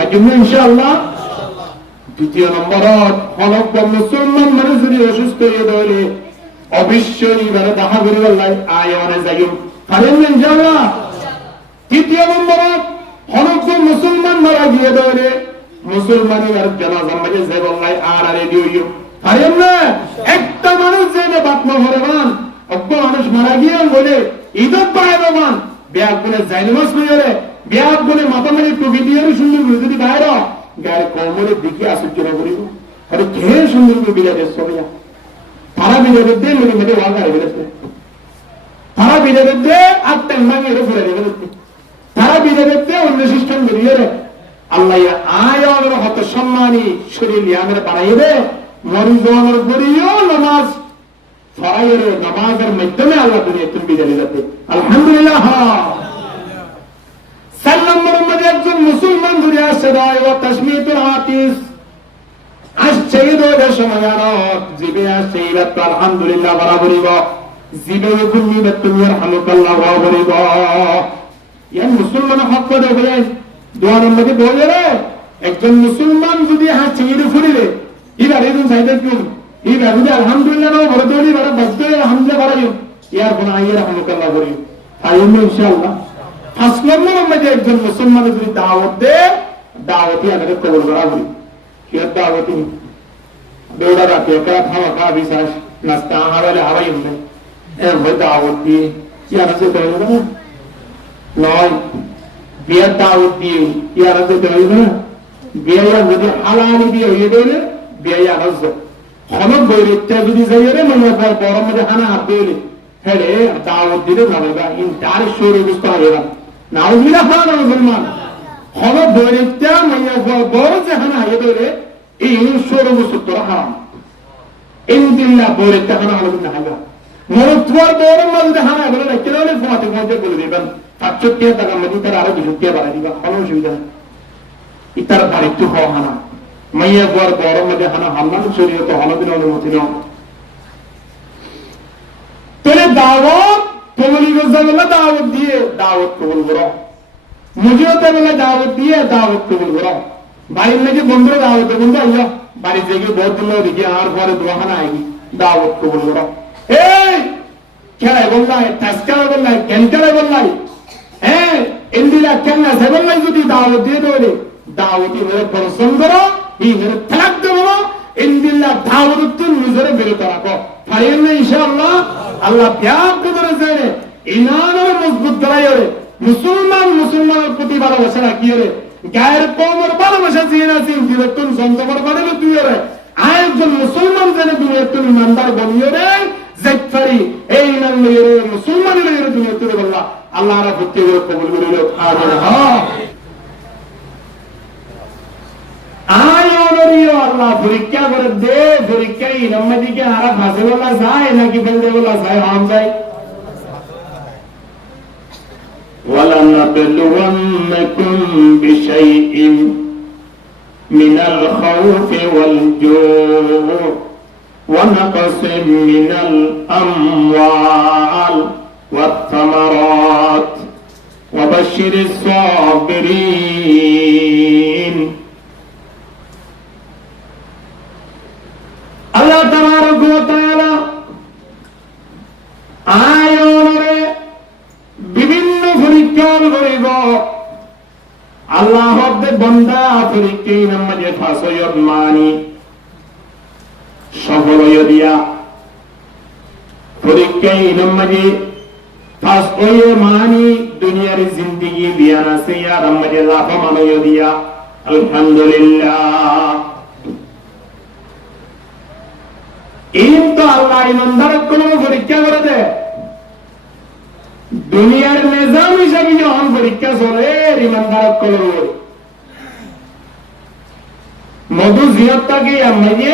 আজকে ইনশাআল্লাহ দ্বিতীয় নম্বর হনজ্ঞ মুসলমান মানুষ যদি অসুস্থ হয়ে ধরে অবশ্যই এবারে দেখা করিব লাই আয়ানে যাইও পারেন ইনশাআল্লাহ তৃতীয় নম্বর হনজ্ঞ মুসলমান মারা গিয়ে ধরে মুসলমানের জানাজা মাঝে যাই বললাই আর রেডিও পারেন না একটা মানুষ যে বাতমা ভরে মান অজ্ঞ মানুষ মারা গিয়ে বলে ঈদত পায় মান ব্যাগ বলে জাইনমাস হয়ে ব্যাগ বলে মাথা মারি টুপি দিয়ে সুন্দর করে যদি বাইর গায়ের কমলের দিকে আশ্চর্য করিব আরে কে সুন্দর করে বিলাদের সবাইয়া তারা বিলাদের দিয়ে মেরে মেরে ওয়াগা রেখেছে তারা বিলাদের দিয়ে আটটা মাঙে ফেলে রেখেছে তারা বিলাদের দিয়ে অন্য সিস্টেম বেরিয়ে রে আল্লাহ আয়ার হত সম্মানী শরীর আমরা বানাইবে মরিজনের করিও নামাজ ফরাইয়ের নামাজের মাধ্যমে আল্লাহ দুনিয়া তুমি বিদায় যাবে আলহামদুলিল্লাহ চার নম্বরের মধ্যে একজন মুসলমান ধরে আসছে দেয় ও তাসমিয়াতুল হাতিস আসছে ঈদের সময় আনত জিবে আসছে ঈদ তো আলহামদুলিল্লাহ বরাবরিব জিবে গুন্নি তুমি রহমতুল্লাহ বরাবরিব ইয়ান মুসলমান হক করে বলে দোয়ার মধ্যে বলে রে একজন মুসলমান যদি হাসছে ঈদ ফুরিলে এবার এরকম চাইতে কি এবার যদি আলহামদুলিল্লাহ নাও বড় দৌড়ি বড় বাজতে আলহামদুলিল্লাহ বাড়াইও ইয়ার কোন আইয়ের রহমতুল্লাহ বলি তাই ইনশাআল্লাহ পাঁচ নম্বরের মধ্যে একজন মুসলমান যদি দাওয়াত দেয় দাওয়াতি আমাদের কবুল করা বলি কি দাওয়াতি দৌড়া রাখে একরা খাওয়া খাওয়া বিশ্বাস নাস্তা হারালে হারাই হবে এর ভয় দাওয়াত দিয়ে ইয়ার আছে তো নয় বিয়ের দাওয়াত দিয়ে ইয়ার আছে তো বিয়ে যদি হালালি দিয়ে হয়ে গেলে বিয়ে আনন্দ হনক বৈরিত্যা যদি যাই রে মনে পর বড় মধ্যে হানা হাত দিলে হেরে দাওয়াত দিলে না ইন্টার শোর অবস্থা হবে না নাউজুবিল্লাহ না মুসলমান হনক বৈরিত্যা মনে পর বড় যে হানা হয়ে গেলে এই শোর অবস্থা তো হারাম ইনদিল্লাহ বৈরিত্যা হানা হলো না হাগা মরুত্বর বড় মধ্যে হানা বলে না কেন ফোঁতে ফোঁতে বলে দিবেন ৫০ টাকা মধ্যে তার আরো ২০ টাকা বাড়াই দিবা কোনো অসুবিধা নেই ইতার বাড়িতে হওয়া হানা মাইয়া গোয়ার বড় মধ্যে হানা হামলান শরীয়তে হলদিন অনুমতি নাও তোরে দাওয়াত কবুল গজলা দাওয়াত দিয়ে দাওয়াত কবুল করো মুজিবতে বলে দাওয়াত দিয়ে দাওয়াত কবুল করো বাইরে লাগে বন্ধুরা দাওয়াত বন্ধু আইয়া বাড়ি থেকে বহুত দিন দেখি আর পরে দোহানা আইনি দাওয়াত কবুল করো এই খেলায় বললাই তাসকারা বললাই কেনকারা বললাই হ্যাঁ ইন্দিরা কেন না বললাই যদি দাওয়াত দিয়ে দেবে দাওয়াতি বলে পরিশ্রম করো ইগরে তালাক দেবো ইনবিল্লাহ দাওয়াতুন নজরে বেরোতে রাখো পারেন না ইনশাআল্লাহ আল্লাহ প্যার করে জেনে ইমানের মজবুত করাইরে মুসলমানের প্রতি ভালোবাসা রাখিয়ে গায়ের কমর ভালোবাসা দিয়ে না চিন্তি রক্তন সন্তকর বানালে তুই রে আরেকজন মুসলমান জেনে তুমি একটু ইমানদার বনিয়ে রে জেকফারি এই নাম লইয়ে মুসলমানের লইয়ে তুমি একটু বললা আল্লাহ রা ভক্তি করে কবুল করিল আমিন হ্যাঁ আয়োরিও আল্লাহ পরীক্ষা করে দে পরীক্ষাই নম্মদিকে আরা ফাসে বলা যায় নাকি ফেলতে বলা যায় হাম যায় ولنبلونكم بشيء من الخوف والجوع ونقص من الأموال والثمرات وبشر الصابرين الله تبارك وتعالى আয়োরে বিভিন্ন পরীক্ষার করিব আল্লাহ হদ্দে বন্দা পরীক্ষাই নামাজে ফাসয়ত মানি সফল দিয়া পরীক্ষাই নামাজে ফাসয় মানি দুনিয়ার জিন্দেগি বিয়ান আছে আর নামাজে লাভ মানয় দিয়া আলহামদুলিল্লাহ এই তো আল্লাহ ইমানদারক কোন পরীক্ষা করে দেয় দুনিয়ার নিজাম হিসাবে যখন পরীক্ষা চলে ইমানদারক কোন মধু জিয়তটাকে আমাকে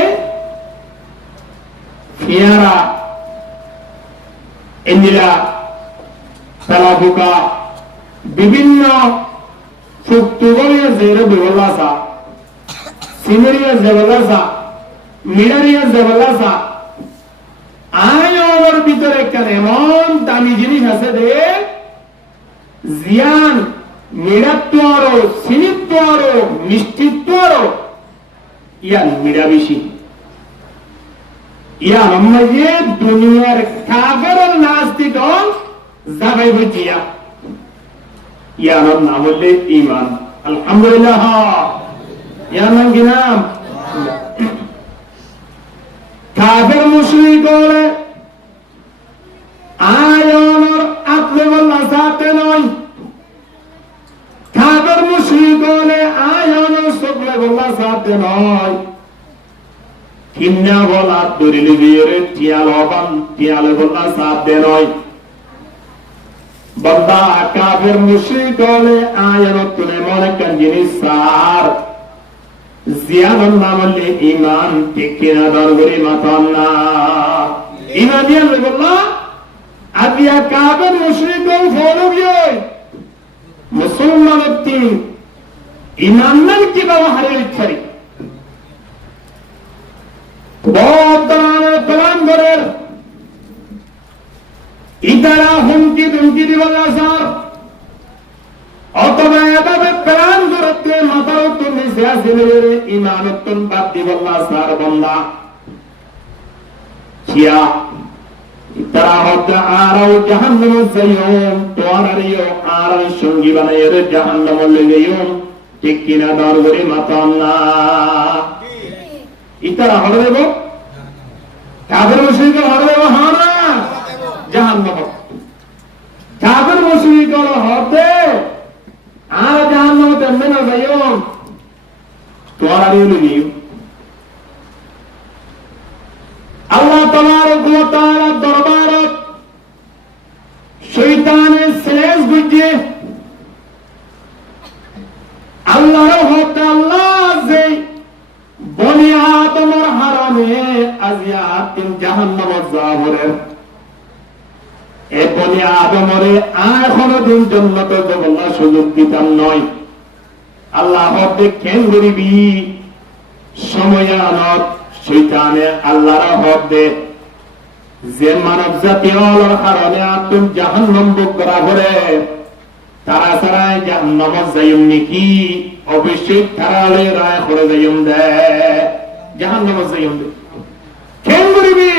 ফিয়ারা ইন্দিরা তালাবুকা বিভিন্ন ফুক্তুগলিয়া জেরে বেবলাসা সিমেরিয়া জেবলাসা মিরারিয়া জেবলাসা আয়োর ভিতরে কেন এমন দামি জিনিস আছে দে জিয়ান মিরাত্ব আরো সিনিত্ব আরো মিষ্টিত্ব আরো ইয়ান মিরা বেশি ইয়ান আমাকে দুনিয়ার কাফের নাস্তিক জাগাই বুঝিয়া ইয়ান নাম হলে ইমান আলহামদুলিল্লাহ ইয়ান নাম কি নাম কাফের মুশরিক বলে আয়নের আপনি বললা সাথে নয় কাফের মুশরিক বলে আয়নের সকলে বললা সাথে নয় কিন্না বলা দরিলি বিয়েরে টিয়ালে বললা সাথে নয় বন্দা কাফের মুশরিক বলে আয়নের তুলে মনে কেন জিনিস সার জিয়াদন নামলে ইমান টিকিনা দরগরি মাতান্না ইমান দিয়া বললা আদিয়া কাবের মুশরিক ফলো গিয়ে মুসলমানতি ইমানন কি বাবা হারিয়ে ইচ্ছারি বর্তমানে প্লান করে ইতারা হুমকি ধুমকি দিবলা স্যার অথবা এভাবে প্রাণ করতে মাথার উত্তর নিচে আসলে ইমান উত্তর বাদ দিবল্লা সার বন্দা খিয়া তারা হত্যা আরাও জাহান্নাম যাইয়ুম তোয়ারিও আরাই সঙ্গী বানাইয়ের জাহান্নাম লেগেয়ুম ঠিক কিনা দরবারে মাতান্না ইতারা হড় দেব কাফের মুশরিক হড় দেব হানা জাহান্নাম কাফের মুশরিক হড়তে আর জাহান্নাম তেমন না যাইও তোয়ারিও লেগেয়ুম আল্লাহ তাবারক ওয়া তাআলা দরবারত শয়তানের শেষ বুঝে আল্লাহর হতে আল্লাহ যে বনি আদমের হারামে আজিয়া তিন জাহান্নাম যাবরে এ বনি আদমরে এখনো দিন জান্নাত যাবার সুযোগ দিতাম নয় আল্লাহ হতে কেন করিবি সময় আনত শয়তানে আল্লাহর হক দে যে মানব জাতি হলোর কারণে আতুম জাহান্নাম বুক করা করে তারা ছাড়া জাহান্নাম যাইম নাকি অবশ্যই তারালে রায় করে যাইম দে জাহান্নাম যাইম দে কেন করিবি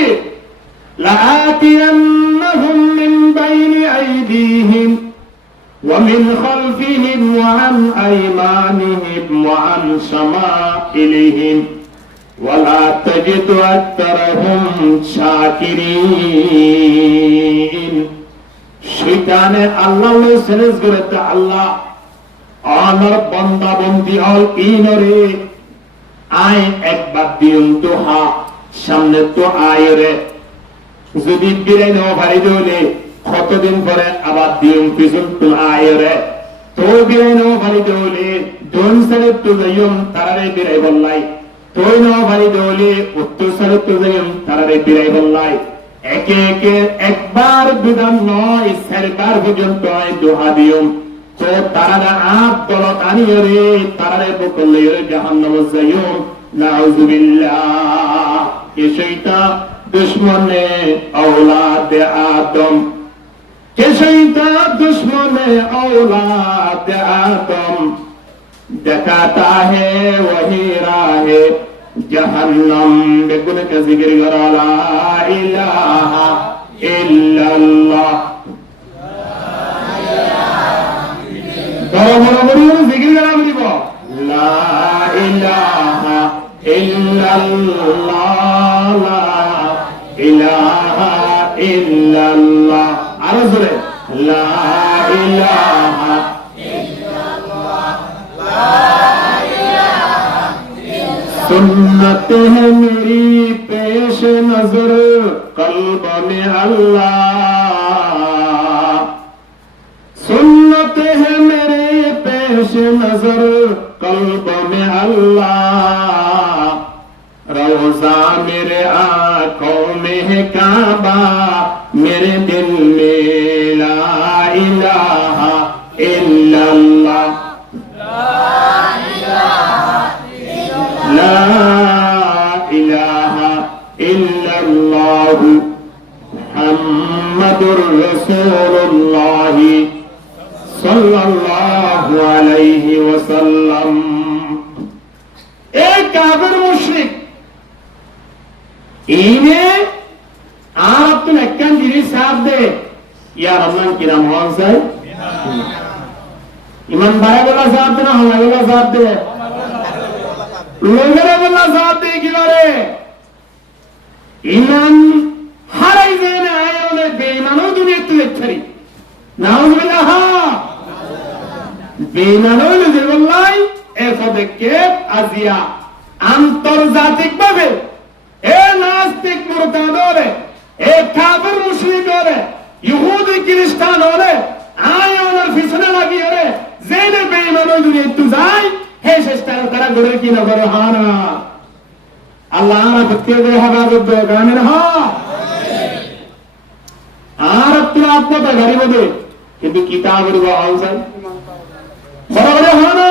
লাআতিয়ান্নাহুম মিন বাইনি আইদিহিম ওয়া মিন খালফিহিম خلفهم وعن أيمانهم وعن شمائلهم ولا تجد أكثرهم شاكرين শয়তানে আল্লাহর সেরেস করতে আল্লাহ আমার বান্দা বন্দি হল ইনরে আয় একবার দিন তো হা সামনে তো আয় রে যদি বিরাই নাও ভারী দলে কতদিন পরে আবার দিন পিছন তো আয় রে তো বিরাই নাও ভারী দলে দোন সারে তো যাইম তারারে বিরাই বললাই তোই নাও ভারী দলে উত্তর সারে তো যাইম তারারে বিরাই বললাই একে একে একবার বিধান নয় চারবার পর্যন্ত দোহা দিও তো তারা আপ দলত আনিয়ে রে তারারে বকলে জাহান্নাম যাইও নাউযুবিল্লাহ এ শয়তান দুশমনে औलाद आदम के शैतान दुश्मने औलाद आदम दिखाता है वही राह जहन्नम बेगुन का जिक्र करो ला इलाहा इल्लल्लाह बराबर जिक्र करा बलिब ला इलाहा इल्लल्लाह ला इलाहा इल्लल्लाह आरो जोरे ला इलाहा इल्लल्लाह ला सुन्नत है मेरी पेश नजर कल्ब में अल्लाह सुन्नत है मेरे पेश नजर कल्ब में अल्लाह रोजा मेरे आंखों में है काबा मेरे दिल में ला इलाहा इल्लल्लाह لا إله إلا الله محمد رسول الله صلى الله عليه وسلم एक काफिर मुशरिक इन्हें आप तुम एक्कन जिरी साथ दे या रमजान की नाम कौन सा है ईमान बारे वाला साथ देना हमारे वाला साथ दे লোকেরা বলা সাথ দিয়ে কি করে ইমান হারাই যায় না আয়নে বেঈমানও দুনিয়া তুলে ছাড়ি নাউজুবিল্লাহ বেঈমানও নিজে বললাই এ পদক্ষেপ আজিয়া আন্তর্জাতিকভাবে এ নাস্তিক মুরতাদরে এ কাফির মুশরিকরে ইহুদি খ্রিস্টান হলে আয়নের পিছনে লাগিয়ে রে জেনে বেঈমানও দুনিয়া তু যায় हे शेष्टार तारा गुरे की नगर हाना अल्लाह ना फत्के दे हवाबत दे गाने रहा आरत्तु आत्मा ता गरीब दे किंतु किताब रुवा आउसा बरोबर हाना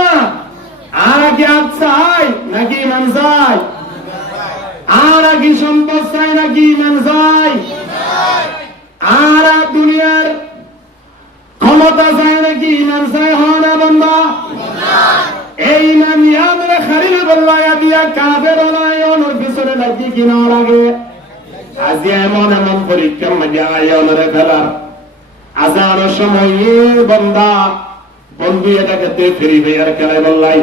आरा की आत्साय नाकी मनसाय आरा की संपत्साय नाकी मनसाय आरा दुनियार क्षमता चाय नाकी मनसाय हाना बंदा এই নাম ইয়াদরে খারিল বল্লায়া দিয়া কাফের অনায়নের পিছনে লাগি কিনা লাগে আজি এমন এমন পরীক্ষার মাঝে আয়নের ফেলা আজানের সময় বন্দা বন্ধু এটাকে তে ফিরি বেয়ার খেলায় বললাই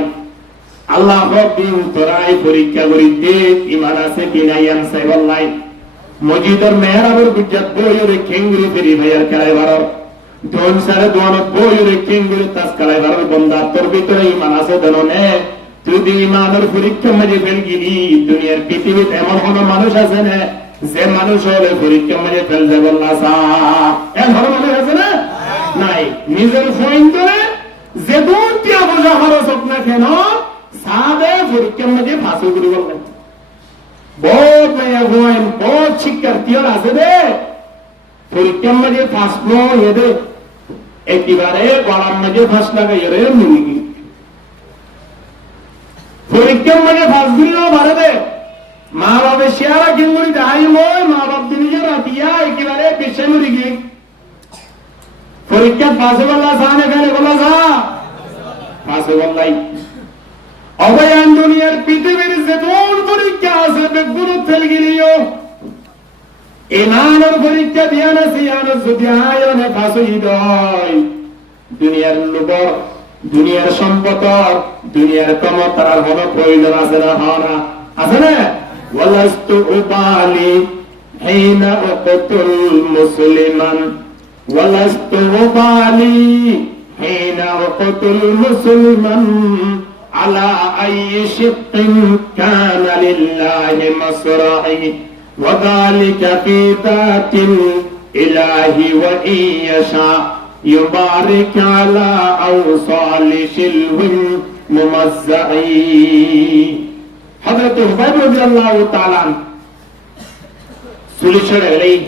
আল্লাহ দিন তোরাই পরীক্ষা করি দে ইমান আছে কিনা ইয়ানসে বললাই মসজিদের মেহরাবের গুজ্জাত বইরে খেঙ্গুরি ফিরি বেয়ার খেলায় বারর दोन सारे दोन बोल रेखेंगे तस्कराय बार बंदा তোর ভিতরে ঈমান আছে দননে যদি ঈমানের পরীক্ষা মাঝে ফেল গিলি দুনিয়ার পৃথিবীতে এমন কোন মানুষ আছে না যে মানুষ হলে পরীক্ষা মাঝে ফেল যাবে আল্লাহ সা এমন মানুষ আছে না নাই নিজের ফোন ধরে যে দূর তিয়া বোঝা খরচ হোক না কেন সাদে পরীক্ষা মাঝে ফাঁসি করে বললেন বহুত মেয়ে হইন বহুত শিক্ষার্থী আছে রে পরীক্ষা মাঝে ফাঁসলো এদের একেবারে গলার মাঝে ফাঁস লাগাই রে মুরগি পরীক্ষার মাঝে ফাঁস দিলেও ভারে দে মা বাবা শেয়ারা কিনগুলি দেখাই মই মা বাপ দিনে রাতিয়া একেবারে পেশে মুরগি পরীক্ষা ফাঁসে বললা সামনে ফেলে বললা সা ফাঁসে বললাই অবয়ান দুনিয়ার পৃথিবীর যে কোন পরীক্ষা আছে বেগুন ফেল গিলিও ইমানের পরীক্ষা দিয়া না সিয়ানো যদি আয়নে ফাঁসি দয় দুনিয়ার লোক দুনিয়ার সম্পদ দুনিয়ার ক্ষমতার কোনো প্রয়োজন আছে না? হয় আছে না? ওয়ালাস্তু উবালি হিনা উকতুল মুসলিমান ওয়ালাস্তু উবালি হিনা উকতুল মুসলিমান আলা আইয়ি শিক্কিন কানা লিল্লাহি মাসরাহি ওয়া যালিকা ফি যাতিল ইলাহি ওয়া ইয়শা يبارك على أوصال شلو ممزعي حضرت حبيب رضي الله تعالى سلسل عليه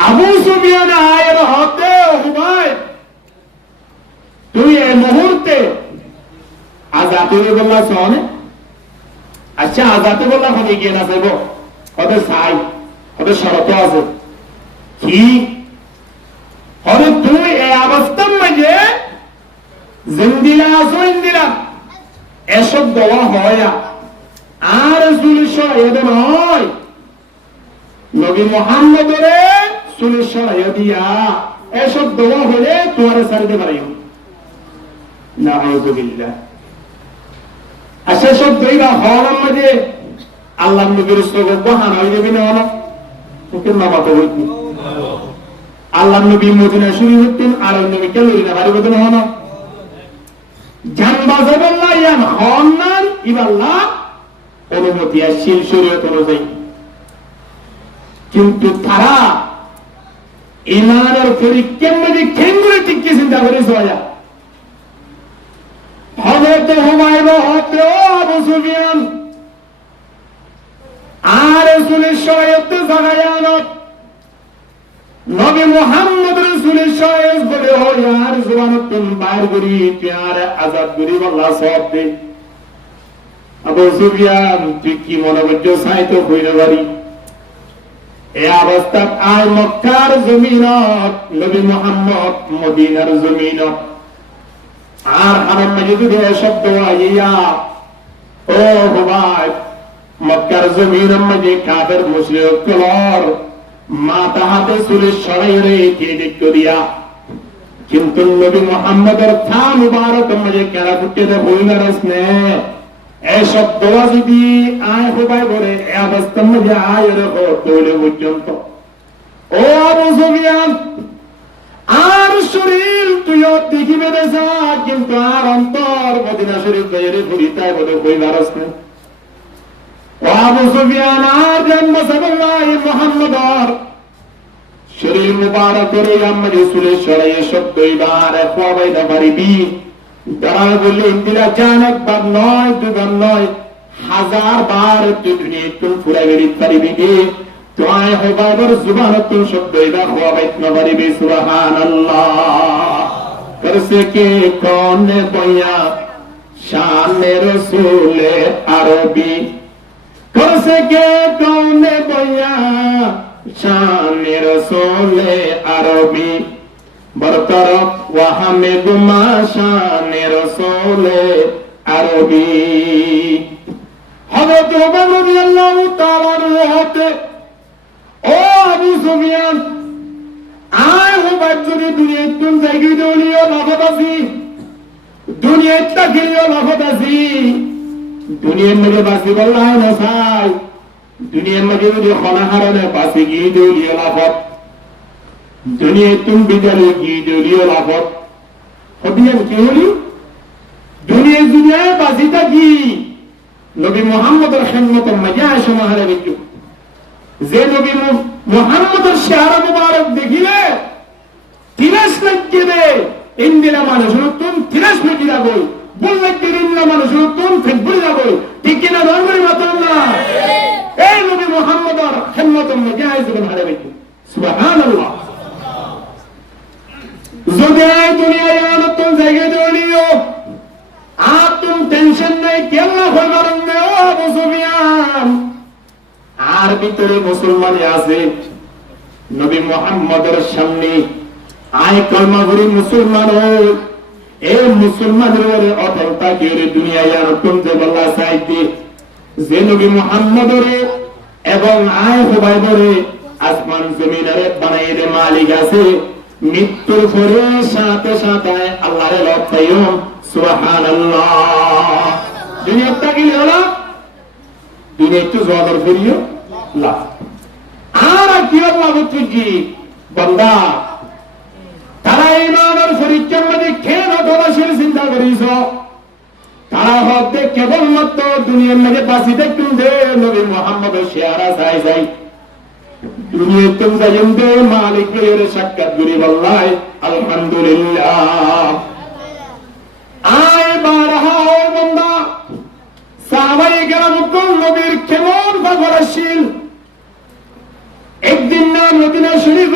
আবু সুফিয়ান আয়ের হতে হুবাইব তুই এই মুহূর্তে আজাতে বললা শোনে আচ্ছা আজাতে বললা হবে গিয়ে না চাইব ওদের সাই ওদের শরত আছে কি और तू ए अवस्था म्हणजे जिंदिला असो इंदिला এসব দোয়া হয় আর রাসূলের শরীয়তে নয় নবী মুহাম্মদের রাসূলের শরীয়ত দিয়া এসব দোয়া হলে তোরে সারতে পারিও নাউযুবিল্লাহ আশা সব দইরা হওয়ার মধ্যে আল্লাহ নবীর রাসূলের বহানা হইবে না হলো তোকে না বাবা হইনি আল্লাহ নবী মদিনা শুরু হতেন আর ওই নবী ক্যালোরিনা বাড়ি বদল হন জানবাজাবাল্লাহ ইয়ান হন্নান ইবাল্লাহ অনুমতি আসছিল শরীয়ত অনুযায়ী কিন্তু তারা ইমানের পরীক্ষার মধ্যে কেন্দ্রে টিকে চিন্তা করে সোয়া হযরত হুমায়ুন হতে আবু সুফিয়ান আর রাসূলের শরীয়তে জাগায়ানত নবী মুহাম্মদ রাসূলের শরীয়ত বলে ও यार জবানতুন বাইর করি প্যার আজাদ করি আল্লাহ সব দে আবু সুফিয়ান তুই কি মনে করছো সাইতো কইরা বাড়ি এই অবস্থা আয় মক্কার জমিনত নবী মুহাম্মদ মদিনার জমিনত আর হারাম মসজিদে শব্দ আইয়া ও হুবাইব মক্কার জমিনের মধ্যে কাফের মুশরিক কলর মাথা হাতে চুলে সরাই রেখে দেখতে দিয়া কিন্তু নবী মুহাম্মদের থা মুবারক মধ্যে কেরা ফুটে দে বইনার স্নে এসব দোয়া যদি আয় হুবাই বলে এই অবস্থার মধ্যে আয় রেখো তোলে পর্যন্ত ও আবু সুফিয়ান আর শরীর তুইও দেখিবে দেশা কিন্তু আর অন্তর মদিনা শরীফ বাইরে ঘুরিতায় বলে বইনার স্নে ও আবু সুফিয়ান আর জন্ম সাল্লাল্লাহু মুহাম্মদর শরীর মুবারক করে আমাদের রাসূলের শরীয়ত শব্দ ইবার খোয়াইতে পারিবি তারা বললে ইন্দিরা জানাত বাদ নয় দুবার নয় হাজার বার তুই দুনিয়াতে ফুরাই বেরিয়ে পারিবি তো আয় হবার সুবহানাল্লাহ শব্দ ইবার খোয়াইতে পারিবি সুবহানাল্লাহ করছে কে কোন বয়া শানে রাসূলে আরবি করছে কে কোন বয়া শানে রাসূলে আরবি বরতরফ ওয়াহামে গুমা শানে রাসূলে আরবি হযরত ওমর রাদিয়াল্লাহু তাআলা হতে ও আবু সুফিয়ান আয় হুবাইব যদি দুনিয়ায় কোন জায়গায় দলিও লাফাতাছি দুনিয়ায় তাকিও লাফাতাছি দুনিয়ার মধ্যে বাসি বললাহ না চাই দুনিয়ার মধ্যে যদি খনা হারানে বাসি গিয়ে দলিও লাফত দুনিয়ায় তুমি বিদ্যালয়ে গিয়ে দলিও লাফত হবিয়ান কি হলি দুনিয়ায় দুনিয়ায় বাসিটা কি নবী মুহাম্মদের খিদমতের মজা আসে মহারে বিজু যে নবী মুহাম্মদের চেহারা মুবারক দেখিলে তিরাস লাগবে ইন্দিরা মানুষ নতুন তিরাস লাগি যাবে বললে তিরিন্না মানুষ নতুন ফেব্রুয়ারি যাবে ঠিক কিনা নরমারি মাতাম না এই নবী মুহাম্মদের খিদমতের মজা আসে মহারে বিজু সুবহানাল্লাহ যদি দুনিয়ায় নতুন জায়গায় দলিও আর তুমি টেনশন নাই কেন হইবার না ও আবু সুফিয়ান আর ভিতরে মুসলমান আছে নবী মুহাম্মদের সামনে আয় কলমা পড়ে মুসলমান হয় এই মুসলমানের অটলতা কি রে দুনিয়ায় আর কোন যে বলা চাইতে যে নবী মুহাম্মদের এবং আয় হুবাইবরে আসমান জমিনের বানাইয়ে মালিক আছে মৃত্যুর পরে সাথে সাথে আল্লাহর লতায়ুম সুবহানাল্লাহ দুনিয়াটা কি হলো দুনিয়া একটু জোয়ার করিও লাভ আর কি আল্লাহ বুঝি বান্দা তারা ইমানের পরীক্ষার মধ্যে কেন তলাশির চিন্তা করিস তারা হতে কেবলমাত্র দুনিয়ার মধ্যে বাঁচি দেখুন দে নবী মুহাম্মদের চেহারা চাই চাই দুনিয়া তুমি যাইম দে মালিকের সাক্ষাৎ করি বল্লাই আলহামদুলিল্লাহ আয় বারহা ও বান্দা সাহাবায়ে কেরাম কোন নবীর কেমন ভাগরশীল একদিন না মদিনা শরীফ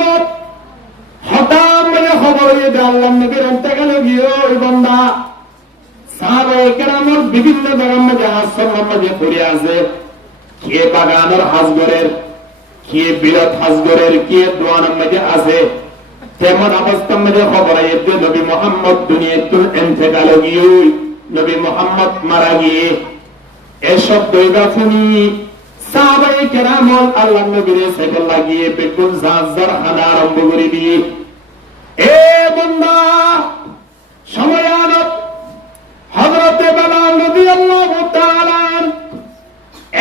হঠাৎ মানে খবর হয়ে দে আল্লাহ নবীর অন্তকালে গিয়ে ওই বান্দা সাহাবায়ে কেরামের বিভিন্ন জায়গার মধ্যে আশ্রমের মধ্যে পড়ে আছে কে বাগানের হাজগরের কে বিরাট হাজগরের কে দোয়ানের মধ্যে আছে তেমন অবস্থার মধ্যে খবর হয়ে দে নবী মুহাম্মদ দুনিয়াতে ইন্তেকালে গিয়ে নবী মুহাম্মদ মারা গিয়ে এসব দইবা শুনি সাহাবায়ে কেরাম আল্লাহ নবীর সাথে লাগিয়ে বেকুল জাহাজের খানা আরম্ভ করে দিয়ে এ বান্দা সময় আনত হযরত বেলাল রাদিয়াল্লাহু তাআলা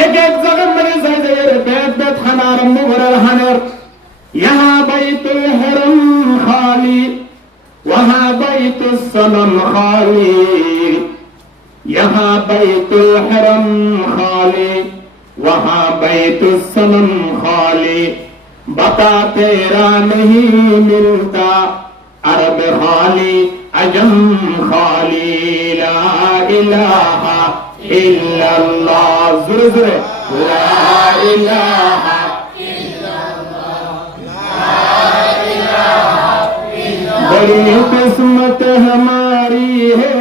এক এক জায়গা মধ্যে যাই যাই বেদ বেদ খানা আরম্ভ করে হানের ইহা বাইতুল হারাম খালি ওয়াহা বাইতুস সালাম খালি यहाँ बैतुल हरम खाली वहाँ बैतुस्सनम खाली बता तेरा नहीं मिलता अरब खाली अजम खाली ला इलाहा इल्लल्लाह ज़ुरे ज़ुरे ला इलाहा इल्लल्लाह ला इलाहा इल्लल्लाह बड़ी किस्मत हमारी है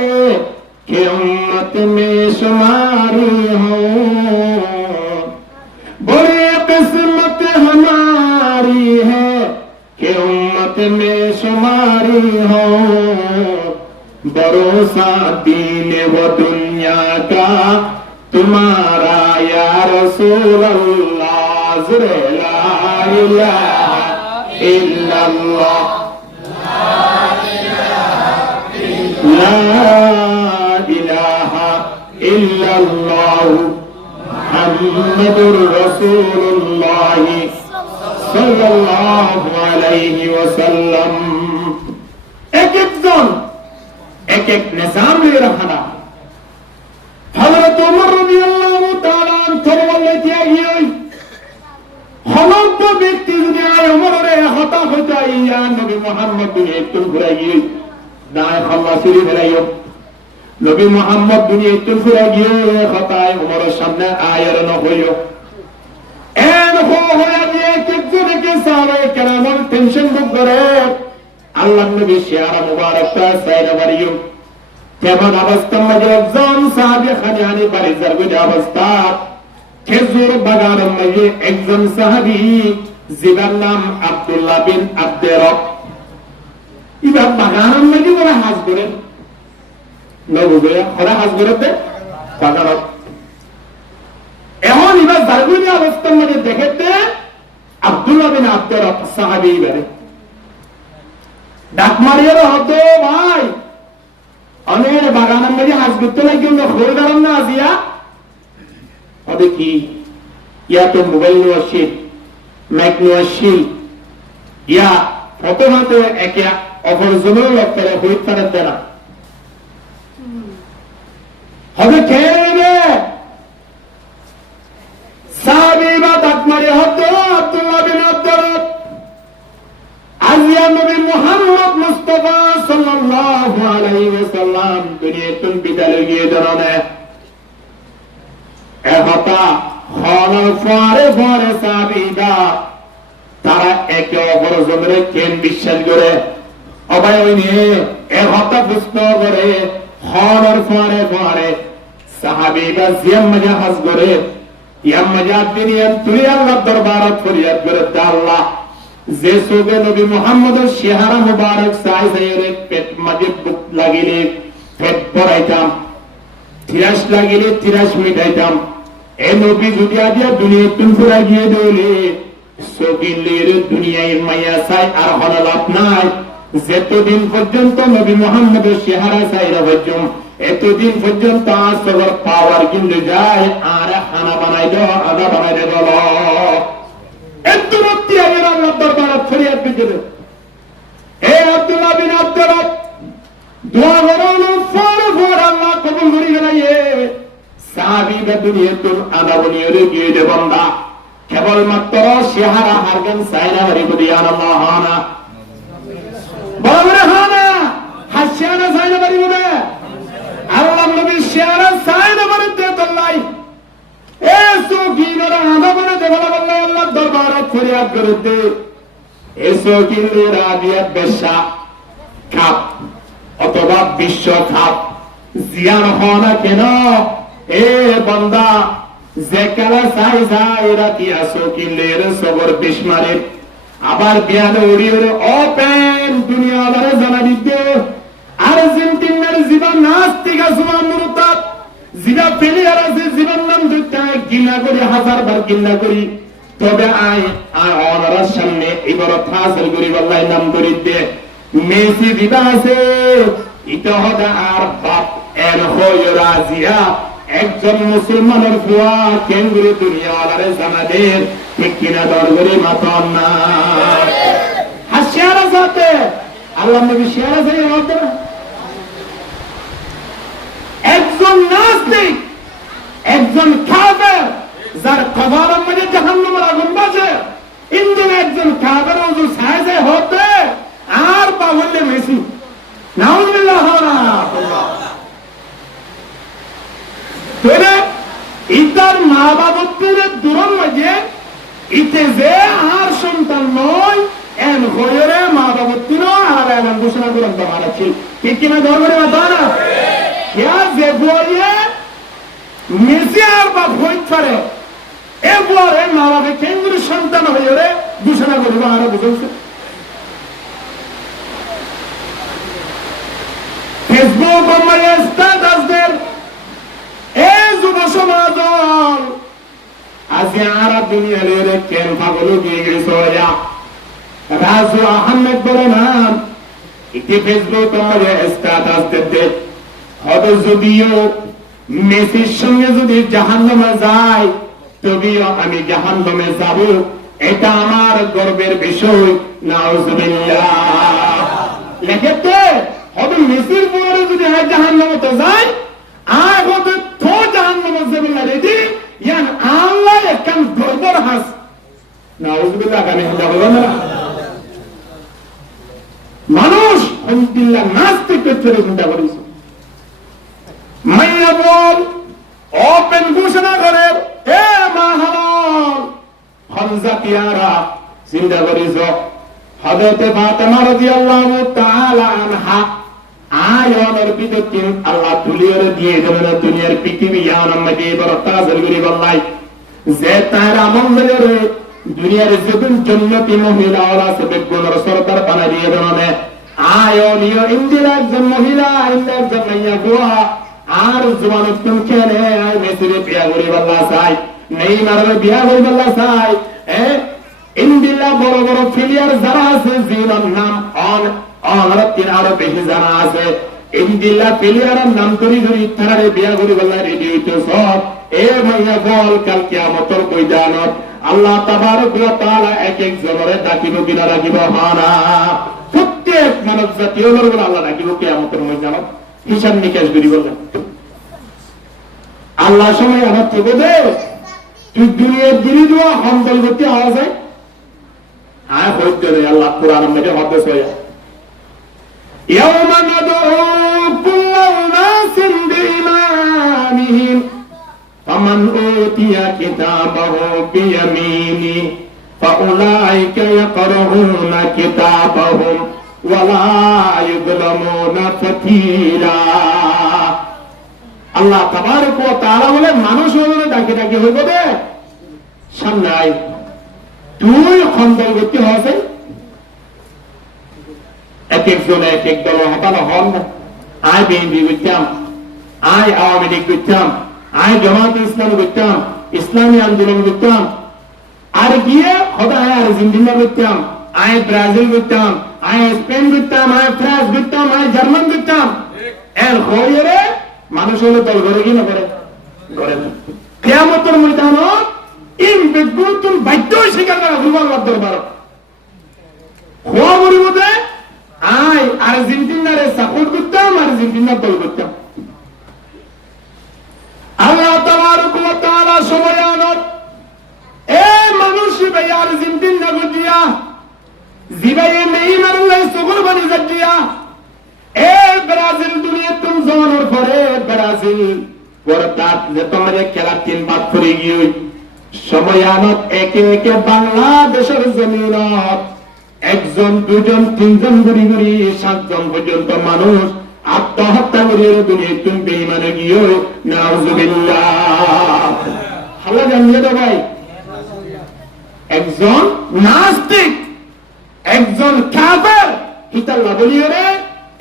कि उम्मत में शुमारी हो बड़ी किस्मत हमारी है कि उम्मत में शुमारी हो भरोसा दीन व दुनिया का तुम्हारा या रसूल अल्लाह ला इलाहा इल्लल्लाह ला इल्लल्लाह मुहम्मदुर रसूलुल्लाह सल्लल्लाहु अलैहि वसल्लम एक एक জন एक एक निजाम ले रखा था हजरत उमर রাদিয়াল্লাহু তাআলা বললে যে সমস্ত ব্যক্তি যদি আয় উমরের হতাশ হয়ে যায় ইয়া নবী মুহাম্মদ দুনিয়া একটু ঘুরে গিয়ে দায় খাল্লাসি ফেলাইও নবী মুহাম্মদ দুনিয়া একটু ঘুরে গিয়ে হতায় উমরের সামনে আয়ের ন হইও এন হয়ে গিয়ে একজনকে সাহাবায়ে কেরাম টেনশন বুক করে আল্লাহ নবী শিয়ারা মুবারকটা সাইরা বাড়িও কেমন অবস্থার মধ্যে একজন সাহাবী খাজানি বাড়ির গুজে অবস্থা খেজুর বাগানের মধ্যে একজন সাহাবী যার নাম আব্দুল্লাহ বিন আব্দে রব ইবা বাগানের মধ্যে বড় হাজ করে নবুবে ওরা হাজ করতে বাগানত এখন ইবা জারগুনি অবস্থার মধ্যে দেখতে আব্দুল্লাহ বিন আব্দে রব সাহাবী বারে ডাক মারিয়ে হতো ভাই অনেক বাগানের মধ্যে হাজ করতে লাগে খোল দাঁড়ান না আসিয়া হবে কি ইয়া তো মোবাইল নোয়াশিল মাইক নোয়াশিল ইয়া ফটো হাতে একে অপর জনের লক্ষ্যে হইত পারে দেনা হবে খেয়ে সাহাবী বা ডাক মারিয়ে হতো আব্দুল্লাহ বিন আব্দে রব আজিয়া নবী মুহাম্মদ মুস্তাফা সাল্লাল্লাহু আলাইহি ওয়াসাল্লাম দুনিয়াতে বিদায় গিয়ে জানানে এহতা খানা ফারে ফারে সাহাবীরা তারা একে অপরের জন্য কেন বিশ্বাস করে অবাই হইনি এহতা প্রশ্ন করে খানার ফারে ফারে সাহাবীরা জিয়াম মজাহাজ করে ইয়াম মজাদ দিনিয়ান তুই আল্লাহর দরবারত ফরিয়াদ করে আল্লাহ যে সোগে নবী মুহাম্মদের চেহারা মুবারক চাই চাইরে পেট মাঝে বুক লাগিলে পেট ভরাইতাম তিরাস লাগিলে তিরাস মিটাইতাম এ নবী যদি আজ দুনিয়াতে ফুরা গিয়ে দলে সগিলের দুনিয়ায় মায়া চাই আর হল লাভ নাই যতদিন পর্যন্ত নবী মুহাম্মদের চেহারা চাইরা বলছুম এতদিন পর্যন্ত আসর পাওয়ার কিন্তু যায় আর খানা বানাই দাও আদা বানাই দে বলো এত রাত্রি আগের আল্লাহ দরবারে ফরিয়াদ দিতে এ আব্দুল্লাহ বিন আব্দুল দোয়া করুন ফর আল্লাহ কবুল করি গলাইয়ে সাহাবীরা দুনিয়াতুল আদাবনিয়রে গিয়ে দে বান্দা কেবলমাত্র চেহারা হারগান চাইরা হারি বলি আল্লাহ হানা বলরে হানা হাসিয়ানা চাইরা বাড়ি বলে আল্লাহ নবী চেহারা চাইরা বাড়ি দে তোলাই এ সুকিনরা আদাবনে দে বলা বললে আল্লাহ দরবারে ফরিয়াদ করে দে এ সুকিনরা দিয়া বেশা কাপ অথবা বিশ্ব কাপ জিয়ান হনা কেন এ বান্দা যে কালা চাই যায় রাতি আসো কিনলের সবর বিস্মারে আবার বিয়ানে উড়িয়ে ওপেন দুনিয়া আবারে জানা দিতে আর্জেন্টিনার জীবন নাস্তিক আসুমা মুরতাদ জিবা প্লেয়ার আছে জীবন নাম দুইটা গিলা করি হাজারবার গিলা করি তবে আয় অনারার সামনে এবার হাসিল করি বল্লাই নাম করি দে মেসি দিবা আছে ইটা হদা আর বাপ এর হয়ে রাজিয়া একজন মুসলমানের ফুয়া কেন্দ্র দুনিয়া আলারে জানাদের ঠিক কিনা দরবারে মাতন না হাসিয়ারা সাথে আল্লাহ নবী শিয়ারা যাই হতে একজন নাস্তিক একজন কাফের যার কবরের মধ্যে জাহান্নামের আগুন বাজে ইন্দিন একজন কাফের ওযু সাজে হতে আর পাগলে মেসি নাউযুবিল্লাহ তোরে ইতার মা বাবুর দূরের মাঝে ইতে যে আর সন্তান নয় এন হয়ে মা বাবুর আর এমন ঘোষণা করেন তোমার আছে ঠিক কিনা ধর্মের মাথা না যে বলিয়ে মেসি আর বাপ হইতে পারে এ বলে মা বাবা কেন্দ্র সন্তান হয়ে ঘোষণা করবো আর বুঝেছে ফেসবুক স্ট্যাটাসদের এই যুব সমাজ আজ আর দুনিয়ার কেন পাগল গিয়ে গেছে রাজু আহমেদ বলে নাম এটি ফেসবুক স্ট্যাটাস দিতে হবে যদিও মেসির সঙ্গে যদি জাহান্নামে যায় তবেও আমি জাহান্নামে যাব এটা আমার গর্বের বিষয় নাউজুবিল্লাহ লেখেতে হবে মেসির পরে যদি জাহান্নামে তো যায় আর হবে তো জাহান্নামে যাবে না রেডি ইয়ান আল্লাহ একখান গর্বর হাস নাউজুবিল্লাহ কানে হদা বলো না মানুষ আলহামদুলিল্লাহ নাস্তিক পেছনে চিন্তা করেছে মাইয়া বল ওপেন ঘোষণা করে এ মাহান হামজা পিয়ারা চিন্তা করেছ হযরত ফাতেমা রাদিয়াল্লাহু তাআলা আনহা আয়নের বিদতে আল্লাহ তুলিয়ে দিয়ে দেবেন দুনিয়ার পৃথিবী ইয়ানাম মধ্যে বরতা জলগরি বল্লাই যে তার আমলে দুনিয়ার জীবন জন্নতি মহিলা ওরা সবে গুণর সরকার বানাই দিয়ে দেবেন আয়নিও ইন্দিরা একজন মহিলা ইন্দিরা একজন মাইয়া গোয়া আর জোয়ান তুমি কেনে আই মেসিরে বিয়া করি বল্লা চাই নেই মারবে বিয়া করি বল্লা চাই ইন্দিরা বড় বড় ফিলিয়ার যারা আছে জীবন নাম অনরতির আরো বেশি জানা আছে ইন্দিরা ফিলিয়ারের নাম ধরি ধরি তারে বিয়া করি বল্লা রেডি হইতেছ এ মাইয়া বল কাল কিয়ামতের ময়দানত আল্লাহ তাবারক ওয়া তাআলা এক এক জনরে ডাকিব কিনা রাখিব হানা প্রত্যেক মানব জাতীয় লোক আল্লাহ ডাকিব কিয়ামতের ময়দানত হিসাব নিকাশ করি বললেন আল্লাহ সময় আমার থেকে দে তুই দুনিয়ার দিলি দেওয়া হন্তল করতে আওয়া যায় আয় হইতে রে আল্লাহ কোরআন মধ্যে হদ্দেশ হয়ে ইয়াওমা নাদউ কুল্লা উনাসিন বিইমামিহিম ফামান উতিয়া কিতাবাহু বিয়ামিনি ফাউলাইকা ইয়াকরাউনা কিতাবাহুম ওয়ালা ইযলামুনা ফাতিরা আল্লাহ তাবারক ওয়া তাআলা বলে মানুষ হলে ডাকে ডাকে হইব দে সামনে আয় তুই খন্দল করতে হবে এক একজন এক এক দল হটানো হন না আয় বিএনপি করতাম আয় আওয়ামী লীগ করতাম আয় জামাত ইসলাম করতাম ইসলামী আন্দোলন করতাম আর গিয়ে হঠাৎ আর্জেন্টিনা করতাম আয় ব্রাজিল করতাম আয় স্পেন করতাম, আয় ফ্রান্স করতাম, আয় জার্মান করতাম, এর হয়ে মানুষ হলে দল ঘরে কি না করে ঘরে না। কেয়ামতের ময়দান ইন বেগুতুন বাধ্য স্বীকার করা দুর্বল দরবার হওয়া পরিবর্তে আয় আর্জেন্টিনারে সাপোর্ট করতাম, আর্জেন্টিনার দল করতাম। আল্লাহ তাবারক ওয়া তাআলা সময়ানত এ মানুষ ভাই আর্জেন্টিনা গজিয়া জিবাই নেইমার লাই সুগুর বানি জাজিয়া এ ব্রাজিল দুনিয়া তুম জমানোর পরে ব্রাজিল বরতাত যে তোমার খেলা 3 বাদ করে গিয়ে সময়ানত একে একে বাংলাদেশের জমিনত 1 জন 2 জন 3 জন গড়ি গড়ি 7 জন পর্যন্ত মানুষ আত্মহত্যা করিয়ে দুনিয়া তুমি বেঈমানে গিয়ে নাউজুবিল্লাহ। আল্লাহ জানিয়ে দাও ভাই, একজন নাস্তিক, একজন কাফের হিতাল্লাহ বলিয়ে রে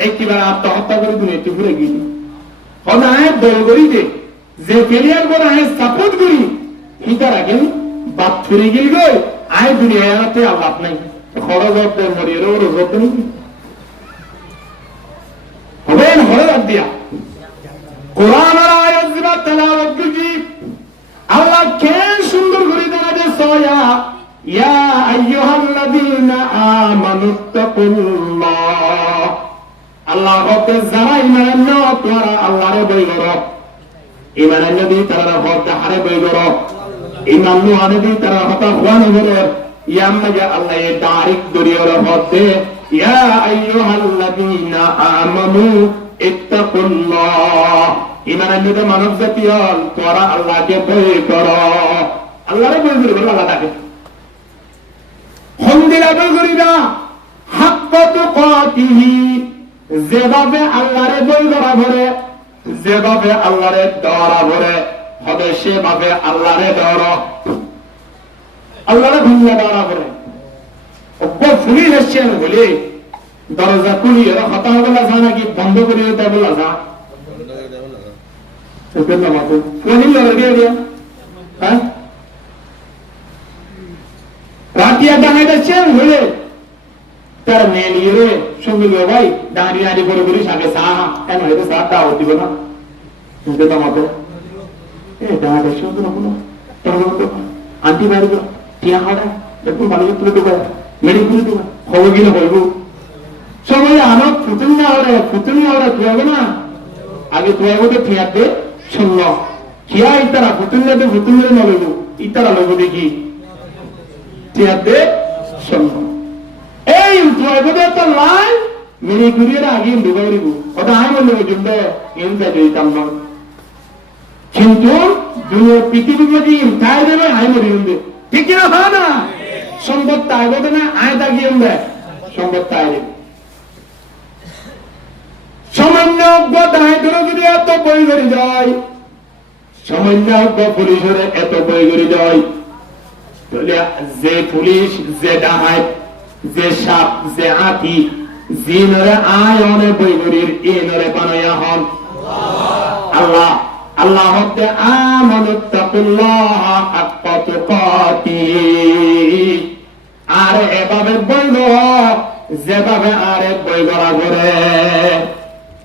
একবার আত্মহত্যা করে দুনিয়া তুমি ঘুরে গিয়ে হনায় দল করি যে প্লেয়ার করে আয় সাপোর্ট করি হিতার আগে বাদ ফিরে গেল গই আয় দুনিয়াতে আল্লাহ নাই খরচ হতে মরিয়ে রোজ হতে হবেন হরে রাখ দিয়া কোরআন আর আয়াত জিবা তেলাওয়াত করি আল্লাহ কে সুন্দর করে জানাতে সয়া ইয়া আইয়ুহাল্লাযীনা আমানুত্তাকুল্লাহ। আল্লাহ হতে যারা ঈমান আনো তোমরা আল্লাহরে ভয় করো, ঈমান আনো দি তারা হতে হারে ভয় করো, ঈমান নো আনো দি তারা হতে হওয়ানো করো। ইয়াম্মা আল্লাহ এ ডাইরেক্ট দরিয়ার হতে ইয়া আইয়ুহাল্লাযীনা আমানু ইত্তাকুল্লাহ। ঈমান আনো তো মানব জাতি হল তোমরা আল্লাহকে ভয় করো, আল্লাহরে ভয় করো, আল্লাহ তাকে হন্দিরা ভয় করিবা হাক্কা তুকাতিহি। যেভাবে আল্লাহরে বই করা ভরে, যেভাবে আল্লাহরে ডরা ভরে হবে সেভাবে আল্লাহরে ডর, আল্লাহরে ভুলিয়া ডরা ভরে। ফুলি এসছেন বলে দরজা খুলি এরা হতা হবে না নাকি বন্ধ করি বলা যা রাতিয়া ডাঙাই যাচ্ছেন বলে তার মেয়ে নিয়ে রে সঙ্গে ভাই দাঁড়িয়ে দাঁড়িয়ে করে বলিস আগে সাহা কেন হয়তো সাহ দাওয়াত দিব না শুনতে তো মতো দাঁড়াতে শুনতে আন্টি বাইরে টিয়া হারা দেখুন মানুষ তুলে দেবো মেডিক তুলে দেবো খবর গিয়ে বলবো সবাই আমার ফুতুন না হলে তুই হবে না আগে তুই হবে তো ঠিয়াতে শুনল খিয়া ইতারা ফুতুন নলবো ইতারা লইব দেখি ঠিয়াতে শুনল এই তুই তো লাই মেরে ঘুরিয়ে আগে ঢুকে দিব ওটা আমি বলবো জুমবে ইনটা দিতাম না কিন্তু পৃথিবীর মধ্যে তাই দেবে আই মরি উঠবে ঠিক কিনা হয় না সম্পদ তাই বলতে না আয় তাকিয়ে উঠবে সম্পদ তাই দেবে সামান্য দায় ধরে যদি এত বই করে যায় সামান্য পুলিশের এত বই করে যায় তাহলে যে পুলিশ যে ডাহাত যে সাপ যে হাতি জিনরে আয় অনেক বৈগরির ইনরে বানায়া হন আল্লাহ আল্লাহ হতে আমানুত্তাকুল্লাহ হাক্কা তুকাতি। আর এভাবে বইল যেভাবে আর বই করা করে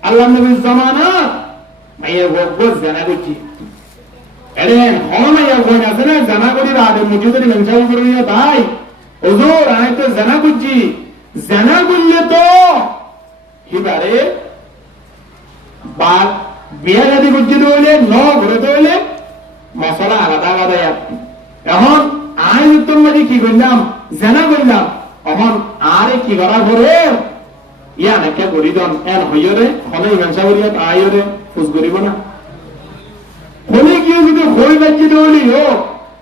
আল্লাহ নবীর জামানা মাইয়া বকবো জানা করছি এরে হমাইয়া বই আছে না জানা করি আগে মুজিদের মেনশন করে নিয়ে ভাই হুজুর আমি তো জানা করছি জানা করলে তো হিবারে বা বিয়া গাদি করছি হইলে ঘুরে তো হইলে মশলা আলাদা আলাদা এখন আইন উত্তম মাঝে কি করলাম জানা করলাম এখন আরে কি করা করে ইয়া নাকি করি দন এন হইরে হলে ইমানসা করিয়া আইরে ফুস করিব না হলে গিয়ে যদি হই বাজি হইলি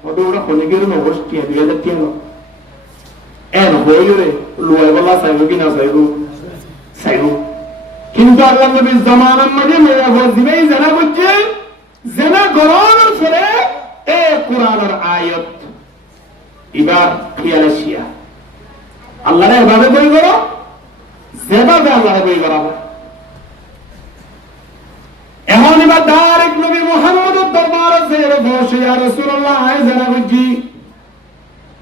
ওটা ওটা হলে গিয়ে নবস্টিয়া 2000 টাকা এন হইরে লুয়াই বলা চাইব কি না চাইব কিন্তু আল্লাহ নবীর জামানার মাঝে মেয়া দিবেই জানা করছে জানা গরমের ফলে এ কোরআনের আয়াত এবার খেয়াল আসিয়া আল্লাহরে এভাবে বই করো যেভাবে আল্লাহরে বই করাবো এখন এবার ডাইরেক্ট নবী মুহাম্মদের দরবার আছে বসে ইয়া রাসূলুল্লাহ আয় জানা করছি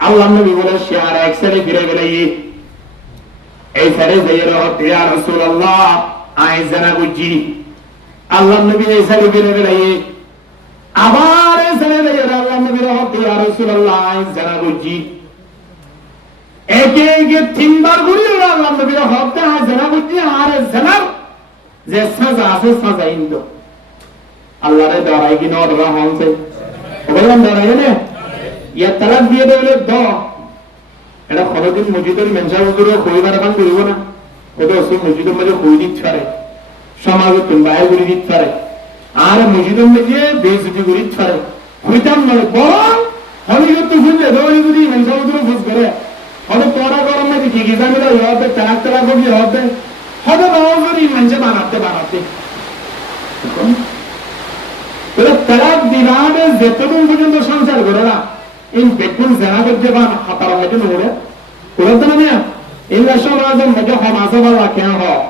আল্লাহ নবী বলে সে আর এক সাইডে ফিরে গেলে এই সাইডে যাইয়ে রহতে ইয়া রাসূলুল্লাহ আই জানা বুঝি আল্লাহ নবী এই সাইডে বেরে বেরিয়ে আবার এই সাইডে যাইয়ে আল্লাহ নবী রহতে ইয়া রাসূলুল্লাহ আই জানা বুঝি একে একে তিনবার ঘুরি আল্লাহ নবী রহতে আই জানা বুঝি আর জানার যে সাজা আছে সাজা ইন্দো আল্লাহরে দাঁড়াই কি নর রহমতে বললাম দাঁড়াই না ইয়া তালাক দিয়ে দেলে দ এটা খরদিন মসজিদের মেনসা হুজুরে কইবার বান করিব না ওটা ওসব মসজিদের মধ্যে কই দিতে পারে সমাজে তুলবায় করে দিতে পারে আর মসজিদের মধ্যে বেজুতি করে দিতে পারে কইতাম নয় বরং আমি তো শুনলে দৌড়ি যদি মেনসা হুজুরে ফুস করে হয়তো পড়া গরম মধ্যে কি কি জানি হবে তালাক তালাক হবে হবে হয়তো নজরই মেনসা বানাতে তালাক দিবানে যেতদিন পর্যন্ত সংসার করে না এই বেকুন জানা করছে বা হাতার মধ্যে নোড়ে করে তো না এই সমাজের মধ্যে সমাজে বলা কেন হয়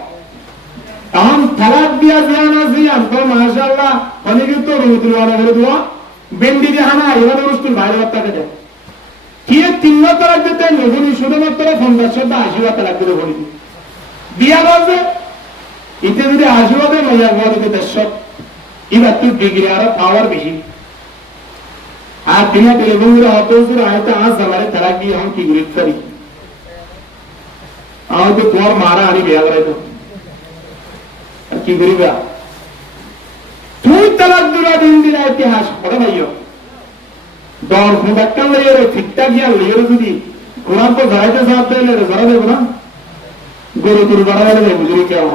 তখন তালাক দিয়া জিয়ানা জিয়ান তো মাশাআল্লাহ অনেকে তো রুদ্রওয়ালা করে দেওয়া বেন্ডি দিয়ে হানা এবার রুস্তুল বাইরে বার্তাকে দেয় কি তিন তালাক দিতে নবুনি শুধুমাত্র 50-80 তালাক দিতে বলি বিয়া বাজে ইতে যদি 80 মাইয়া বাজে 150 এবার তুই ডিগ্রি আরো পাওয়ার বেশি আর তিনি টেলিফোন করে অত আয়তো আজ আমারে তালাক দিয়ে हम কি গুরুত্ব করি আমার তো তোমার মারা আনি বিয়া করে তো আর কি করিবা তুই তালাক দিলা দিন ইতিহাস পড়ে ভাইও দর ফুটাক্কা লইয়ে ঠিকঠাক গিয়া লইয়ে যদি কোরআন তো যাইতে সাথ দিলে যারা দেব না গরু তুর বাড়া গেলে বুঝুরি কেউ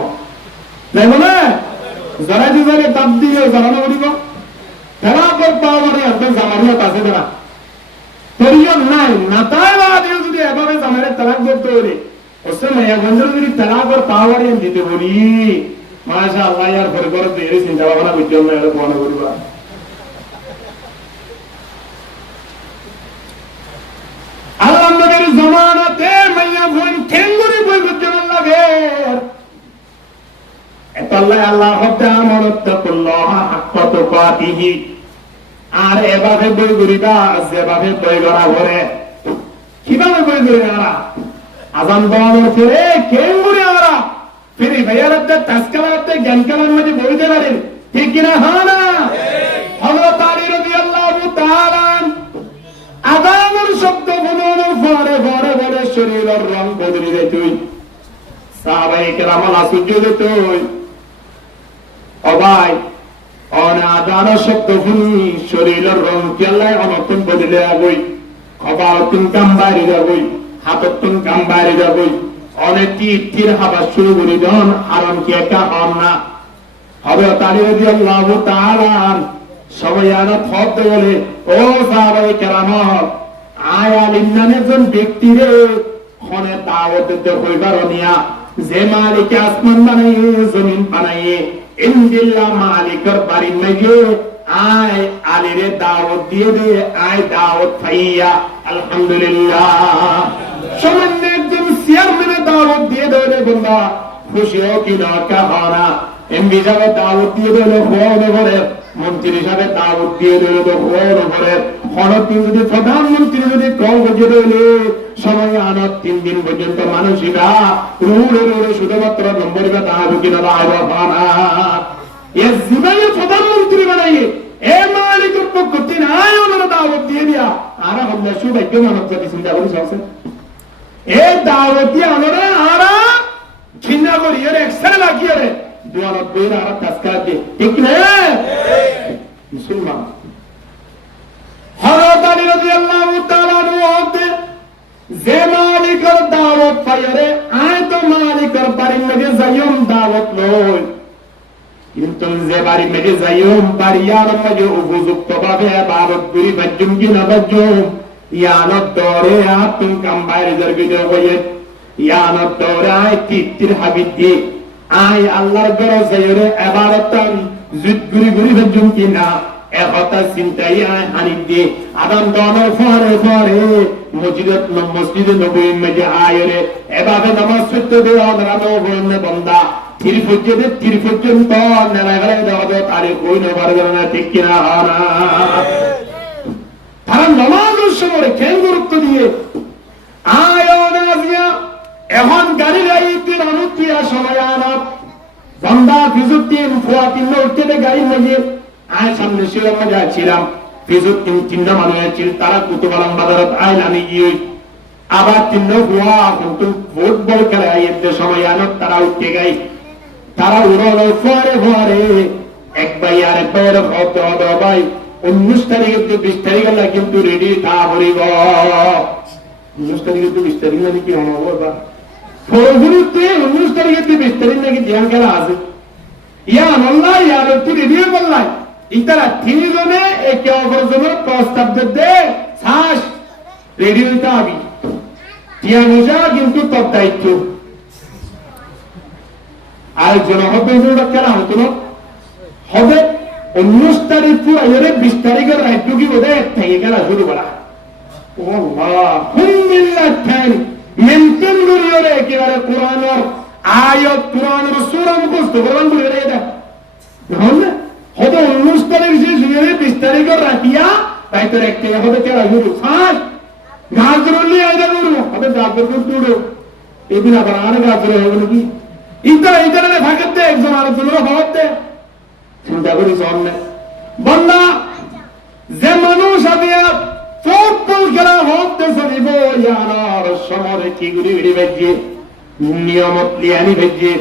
দেব না যারা যে জায়গায় তাপ দিয়ে জানানো করিব তারা পর পাওয়ারে আপনার জামানিয়ত আছে তারা পরিজন নাই না তাই বাদেও যদি এভাবে জামানের তালাক করতে হলে ওসে মাইয়া গঞ্জের যদি তালাক আর পাওয়ারে দিতে বলি মাশাআল্লাহ ইয়ার পরে করে দেরি চিন্তা ভাবনা করতে না এর কোন করিবা আল্লাহ নবীর জামানাতে মাইয়া বোন ঠেঙ্গুরি বই করতে লাগে আল্লাহ আল্লাহ আমানতাকুল্লাহ হাক্কা তুকাতিহি আর এভাবে বই করিবা যেভাবে বই করা ঘরে কিভাবে বই করি আমরা আজান দেওয়ার ফিরে কেন করে আমরা ফিরে ভাইয়ারাতে তাসকালাতে জ্ঞান কালার মধ্যে বইতে পারেন ঠিক কিনা হ্যাঁ না হযরত আলী রাদিয়াল্লাহু তাআলা আযানের শব্দ শুনানোর পরে পরে বলে শরীরের রং বদলে যায় তুই সাহাবায়ে কেরাম আশ্চর্য হতেই অবাই অনাদান শব্দ শুনি শরীরের রং কেলাই অনতুন বদলে যাবই কপালতুন কাম্বারি যাবই হাততুন কাম্বারি যাবই অনেক তীর হাবা শুরু করি দন আরাম কি একা হন না হযরত আলী রাদিয়াল্লাহু তাআলা সবাই আনা থপ বলে ও সাহাবায়ে কেরাম আয়ালিন নামে একজন ব্যক্তিরে খনে দাওয়াত দিতে কইবার নিয়া যে মালিক আসমান বানাইয়ে জমিন বানাইয়ে ইনদিল্লাহ মালিকের বাড়ি মেগে আয় আলীরে দাওয়াত দিয়ে দে আয় দাওয়াত পাইয়া আলহামদুলিল্লাহ সামান্য একজন চেয়ারম্যানের দাওয়াত দিয়ে দেবে বন্ধা খুশি হোক কি না কাহারা এমপি সাহেব দাওয়াত দিয়ে দিলে ফোন করে মন্ত্রী হিসাবে দাওয়াত দিয়ে দিলে তো ফোন করে হঠাৎ যদি প্রধানমন্ত্রী যদি কল বুঝিয়ে দিলে সময় আনার 3 দিন পর্যন্ত মানুষেরা রুড়ে রুড়ে শুধুমাত্র নম্বরে দাঁড়াবো কিনা দাঁড়াবো না এর জীবনে প্রধানমন্ত্রী বানাইয়ে এ মালিকের পক্ষ থেকে আয় ওনারা দাওয়াত দিয়ে দিয়া আর আমরা সৌভাগ্য মানব জাতি চিন্তা করি সবসে এ দাওয়াত দিয়ে আমরা আরা ঘৃণা করি এর এক্সরে লাগিয়ে রে দুয়ারত বইরা আর তাসকার দিয়ে ঠিক না মুসলমান হযরত আলী রাদিয়াল্লাহু তাআলা আনহু যে মালিকের দাওয়াত পাইরে আয় তো মালিকের বাড়ির মধ্যে যাইম দাওয়াত লই কিন্তু যে বাড়ির মধ্যে যাইম বাড়িয়ার মধ্যে উপযুক্ত ভাবে ইবাদত করি বাজুম কি না বাজুম ইয়ানত দরে আতুম কাম বাইরে দরবিতে হয়ে ইয়ানত দরে আয় তিতির হাবিদি আয় আল্লাহর ঘরে যাইরে ইবাদতান জিদ গুরি গুরি বাজুম কি না একতা চিন্তাই আয় হানি দিয়ে আদান দনের পরে পরে মসজিদে নববীর মধ্যে আয়রে এভাবে নামাজ পড়তে দেওয়া আমরা নববীর বান্দা তীর পর্যন্ত নেড়াগাড়ে দেওয়া দেওয়া তারে কই নেবার না ঠিক কিনা না তারা নামাজের সময় কেন গুরুত্ব দিয়ে আয় নাজিয়া এখন গাড়ি গাড়ি সময় আনা বন্দা ফিজুদ্দিন ফুয়া তিন উঠতে গাড়ি মাঝে আয় সামনে ছিলাম মজা ছিলাম ফিজুদ্দিন তিনটা মানুষ ছিল তারা কুতুবালাম বাজারত আইল আমি গিয়ে আবার তিন ফুয়া কিন্তু ফুটবল খেলা এতে সময় আনত তারা উঠতে গাই তারা উড়ালো ফোয়ারে ফোয়ারে এক ভাই আর এক ভাইয়ের হতে হবে ভাই 19 তারিখে তো 20 তারিখ হলে কিন্তু রেডি তা হরিব 19 তারিখে তো 20 তারিখ মানে কি হবো বা ফরগুরুতে 19 তারিখে তো 20 তারিখ নাকি ধ্যান খেলা আছে ইয়া আল্লাহ ইয়া তুই রেডি বললাই ইতারা তিনজনে একে অপরজনের প্রস্তাব দে শ্বাস রেডি হইতে হবে টিয়া মোজা কিন্তু তোর দায়িত্ব আরেকজন হবে খেলা হতো না হবে 19 তারিখ পুরো 20 তারিখের রাজ্য কি বোধ হয় থেকে খেলা শুরু করা মেনটেন করিও রে একেবারে কোরআনের আয়াত কোরআনের সূরা মুখস্থ কোরআন বলে রে এটা না হবে 19 তারিখ শেষ হয়ে 20 তারিখের রাতিয়া তাই তোর এক থেকে হবে খেলা শুরু ফার্স্ট গাজরলি আইদা করব হবে গাজর করতে এদিন আবার আর গাজর হবে নাকি ইন্টারনেটে ভাগতে একজন আরেকজনের ভাবতে চিন্তা করি সামনে বন্ধা যে মানুষ আমি ফুটবল খেলা হতে চলিব ইয়ার সমরে কি গুলি উড়ি বেজে নিয়মত লিয়ানি বেজে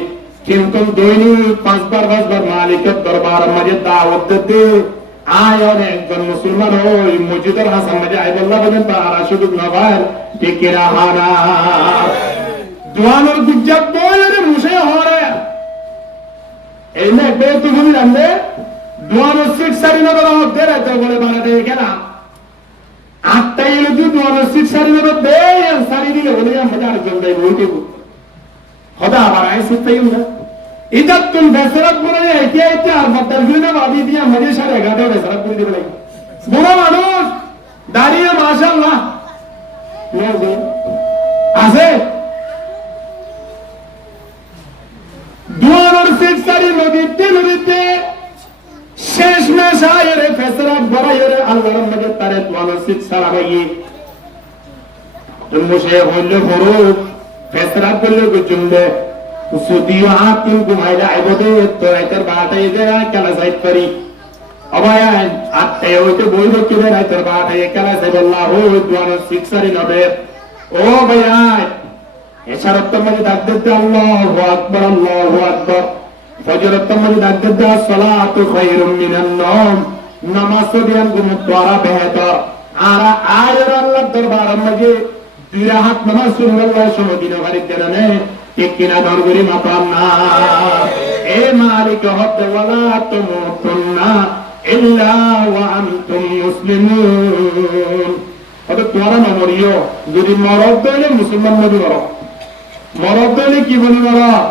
কিন্তু দৈনিক 5বার মালিকের দরবার মাঝে দাওয়াত দিতে আয় একজন মুসলমান ওই মসজিদের হাসান মাঝে আয় বল্লা বলেন তারা শুধু নবাল ঠিক রাহানা দোয়ানোর গুজ্জাব বইরে মুসে হরে এই না বে তো ভুল জানলে দোয়ানোর সিট সারি না বলা হতে রাতে বলে বানাতে কেনা আটটাই এলো তুই দোয়ানোর সিট সারি না দে সারি দিলে বলে আমরা আর জন দেই বলতে খোদা আবার আই সিট তাই না ইদাত তুম বেসরাত বলে এতে আর মতার গুলো বাদি দিয়া মজে সারে গাদে বেসরাত করে দিবে বড় মানুষ দাঁড়িয়ে মাশাআল্লাহ আছে দুয়ার সিটসারি নদীতে শেষ মেশ আয়রে ফেসরাত বড়াইরে আল্লাহর মধ্যে তারে দুয়ার সিটসারা হইয়ে মুশে হইল বড় ফেসরাত বললে গুজুমবে সুদিও আতিন ঘুমাইলা আইবদে তো রাইতের 12টায় দেয়া খেলা সাইড করি অবায়ান আটে হইতে বই বই করে রাইতের 12টায় খেলা সাইড আল্লাহ ও দুয়ার সিটসারি নবে ও ভাইয়া এশারত মধ্যে ডাক দিতে আল্লাহু আকবার ফজরত মধ্যে ডাক দিতে সালাতু খায়রুম মিনান নাওম নামাজ দিয়ান গুম দ্বারা বেহতর আর আয়ের আল্লাহর দরবার মধ্যে দুই রাকাত নামাজ সুবহানাল্লাহ সমাদিন বাড়ি দেনে ঠিক কিনা দরবারে মাতাম না এ মালিক হদ ওয়ালা তুমুতুন্না ইল্লা ওয়া আনতুম মুসলিমুন অত তোরা না মরিও যদি মরদ হইলে মুসলমান নবী মরদ মরদ হইলে কি বলি মরদ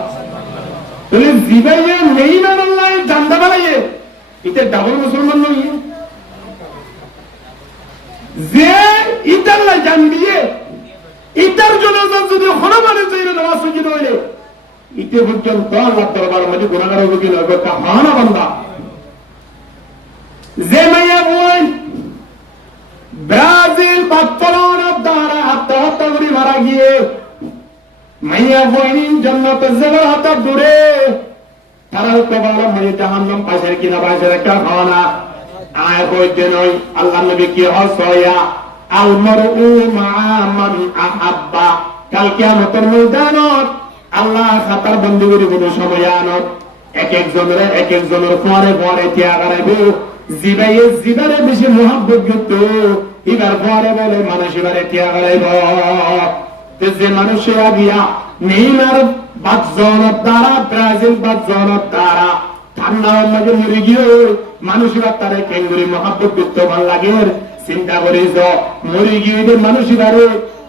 তাহলে জিবাইয়ে নেই না আল্লাহ জানদা বানাইয়ে এটা ডাবল মুসলমান নই যে ইতাল্লাহ জান দিয়ে ইতার জন্য যদি হনুমানে চাইলে নামাজ সুজিত হইলে ইতে পর্যন্ত আল্লাহ দরবার মধ্যে গুনাহগার হবে কি লাগবে কাহানা বান্দা যে মাইয়া বই ব্রাজিল বাচ্চার দ্বারা আত্মহত্যা করে মারা গিয়ে মাইয়া বইনিন জান্নাতে যাওয়ার হাত দূরে তারা কবর মধ্যে জাহান্নাম পাশের কিনা পাশের একটা খানা আয় হইতে নয় আল্লাহ নবী কি হসয়া আল মারউ মা মান আহাব্বা কাল কিয়ামতের ময়দানত আল্লাহ খাতার বন্দী করে কোন সময় আনত এক একজনের পরে ত্যাগ করাইবো জিবারে বেশি মোহাব্বত যুক্ত এবার পরে বলে মানুষ এবারে ত্যাগ করাইব যে মানুষের গিয়া নেইমার বাদজনের দ্বারা ব্রাজিল বাদজনের দ্বারা ঠান্ডার মাঝে মরে গিয়ে মানুষেরা তারে কেঙ্গুরি মোহাব্বত যুক্ত ভাল লাগে চিন্তা করিস মরে গিয়ে মানুষ এবারে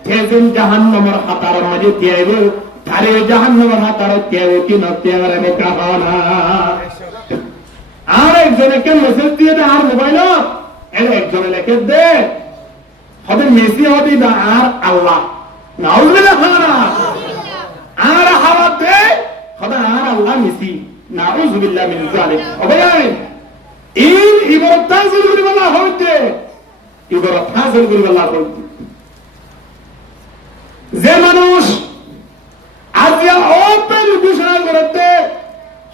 থেজেন জাহান্নামের হাতার মাঝে ত্যাগ ধারে জাহান্নামের হাতার ত্যাগ কি না ত্যাগ করাইব কাহানা আর একজনকে মেসেজ দিয়ে দে আর মোবাইল একজনে লেখে দে হবে মেসি হবে আর আল্লাহ নাউজুবিল্লাহ আর হাওয়া দে হবে আর আল্লাহ মেসি নাউজুবিল্লাহ মিন যালিক ওবাই এই ইবারত তাজিল করি আল্লাহ হইতে ইবারত তাজিল করি আল্লাহ হইতে যে মানুষ আজ আজিয়া ওপেন ঘোষণা করতে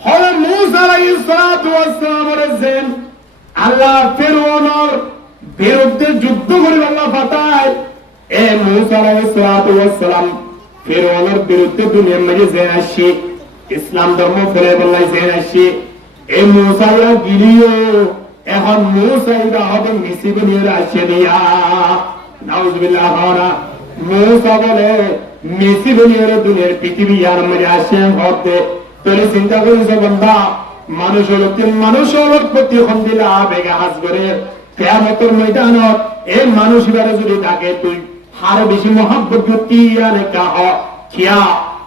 হলে মূসা আলাইহিস সালাতু ওয়াস সালাম বলেছেন আল্লাহ ফেরআউনের বিরুদ্ধে যুদ্ধ করে আল্লাহ পাঠায় এ মূসা আলাইহিস সালাতু ওয়াস সালাম ফেরআউনের বিরুদ্ধে দুনিয়ার মাঝে যে আসছে ইসলাম ধর্ম ফেলে বললাই যে আসছে এই মূসা গিলিও এখন মূসা ইবা হবে মিসিবে নিয়ে আসছে দিয়া নাউজুবিল্লাহ হরা মূসা বলে মিসিবে নিয়ে দুনিয়ার পৃথিবী আর মাঝে আসে হতে তোরে চিন্তা করিস বান্দা মানুষ হলো প্রতি খন্দিলা বেগে হাজ করে কিয়ামতের ময়দানত এই মানুষ ইবারে যদি থাকে তুই আরো বেশি মহব্বত যুক্তি আনে কাহ কিয়া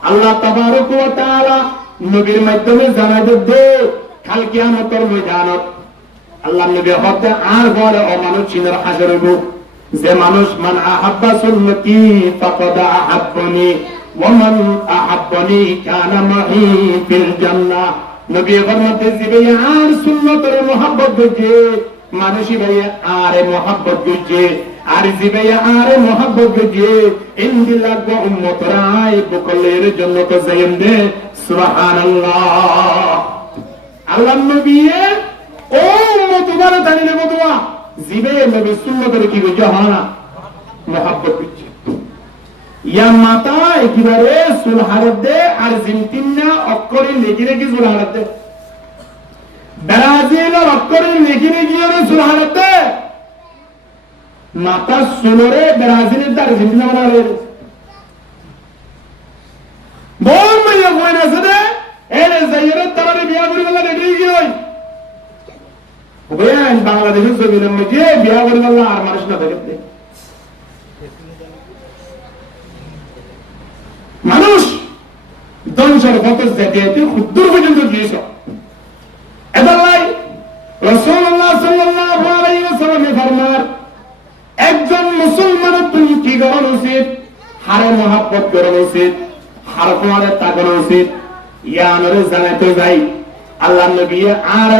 আল্লাহ তাবারক ওয়া তাআলা নবীর মাধ্যমে জানাই দে কাল কিয়ামতের ময়দানত আল্লাহ নবী হতে আর বড় অমানুষ চিনার হাজার হইব যে মানুষ মান আহাব্বা সুন্নতি ফাকাদ আহাব্বানি ওয়া মান আহাব্বানি কানা মাহি ফিল জান্নাহ নবী ফরমাতে জিবে আর সুন্নতের মহব্বত করছে মানুষই ভাই আরে মহব্বত করছে আর জিবে আরে মহব্বত করছে ইনদিল্লাহ ওয়া উম্মতরাই বকলের জন্য তো যাইম দে সুবহানাল্লাহ আল্লাহ নবী ও উম্মত বারে জানিলে বদুয়া জিবে নবী সুন্নতের কি করছে হানা মহব্বত করছে ইয়া মাতা একেবারে সুলহারত দে আর্জেন্টিনা অক্ষরে লেগে রেখে সুলহারত দে ব্রাজিলের অক্ষরে লেগে রেখে সুলহারত দে মাতা সুলরে ব্রাজিলের দা আর্জেন্টিনা বানালে বল মাইয়া কইনা সদে এরে জায়রে তারে বিয়া করি বলা রেডি গই ওবেন বাংলাদেশের জমিনের মধ্যে বিয়া করি বলা আর মানুষ না থাকে মানুষ ধ্বংসের পথে যেতে যেতে ক্ষুদ্র পর্যন্ত গিয়েছে এদাল্লাই রাসূলুল্লাহ সাল্লাল্লাহু আলাইহি ওয়াসাল্লাম ফরমান একজন মুসলমানের তুমি কি করা উচিত হারে মহব্বত করা উচিত হার পরে তাকানো উচিত ইয়ানরে জানাতে যাই আল্লাহ নবী আর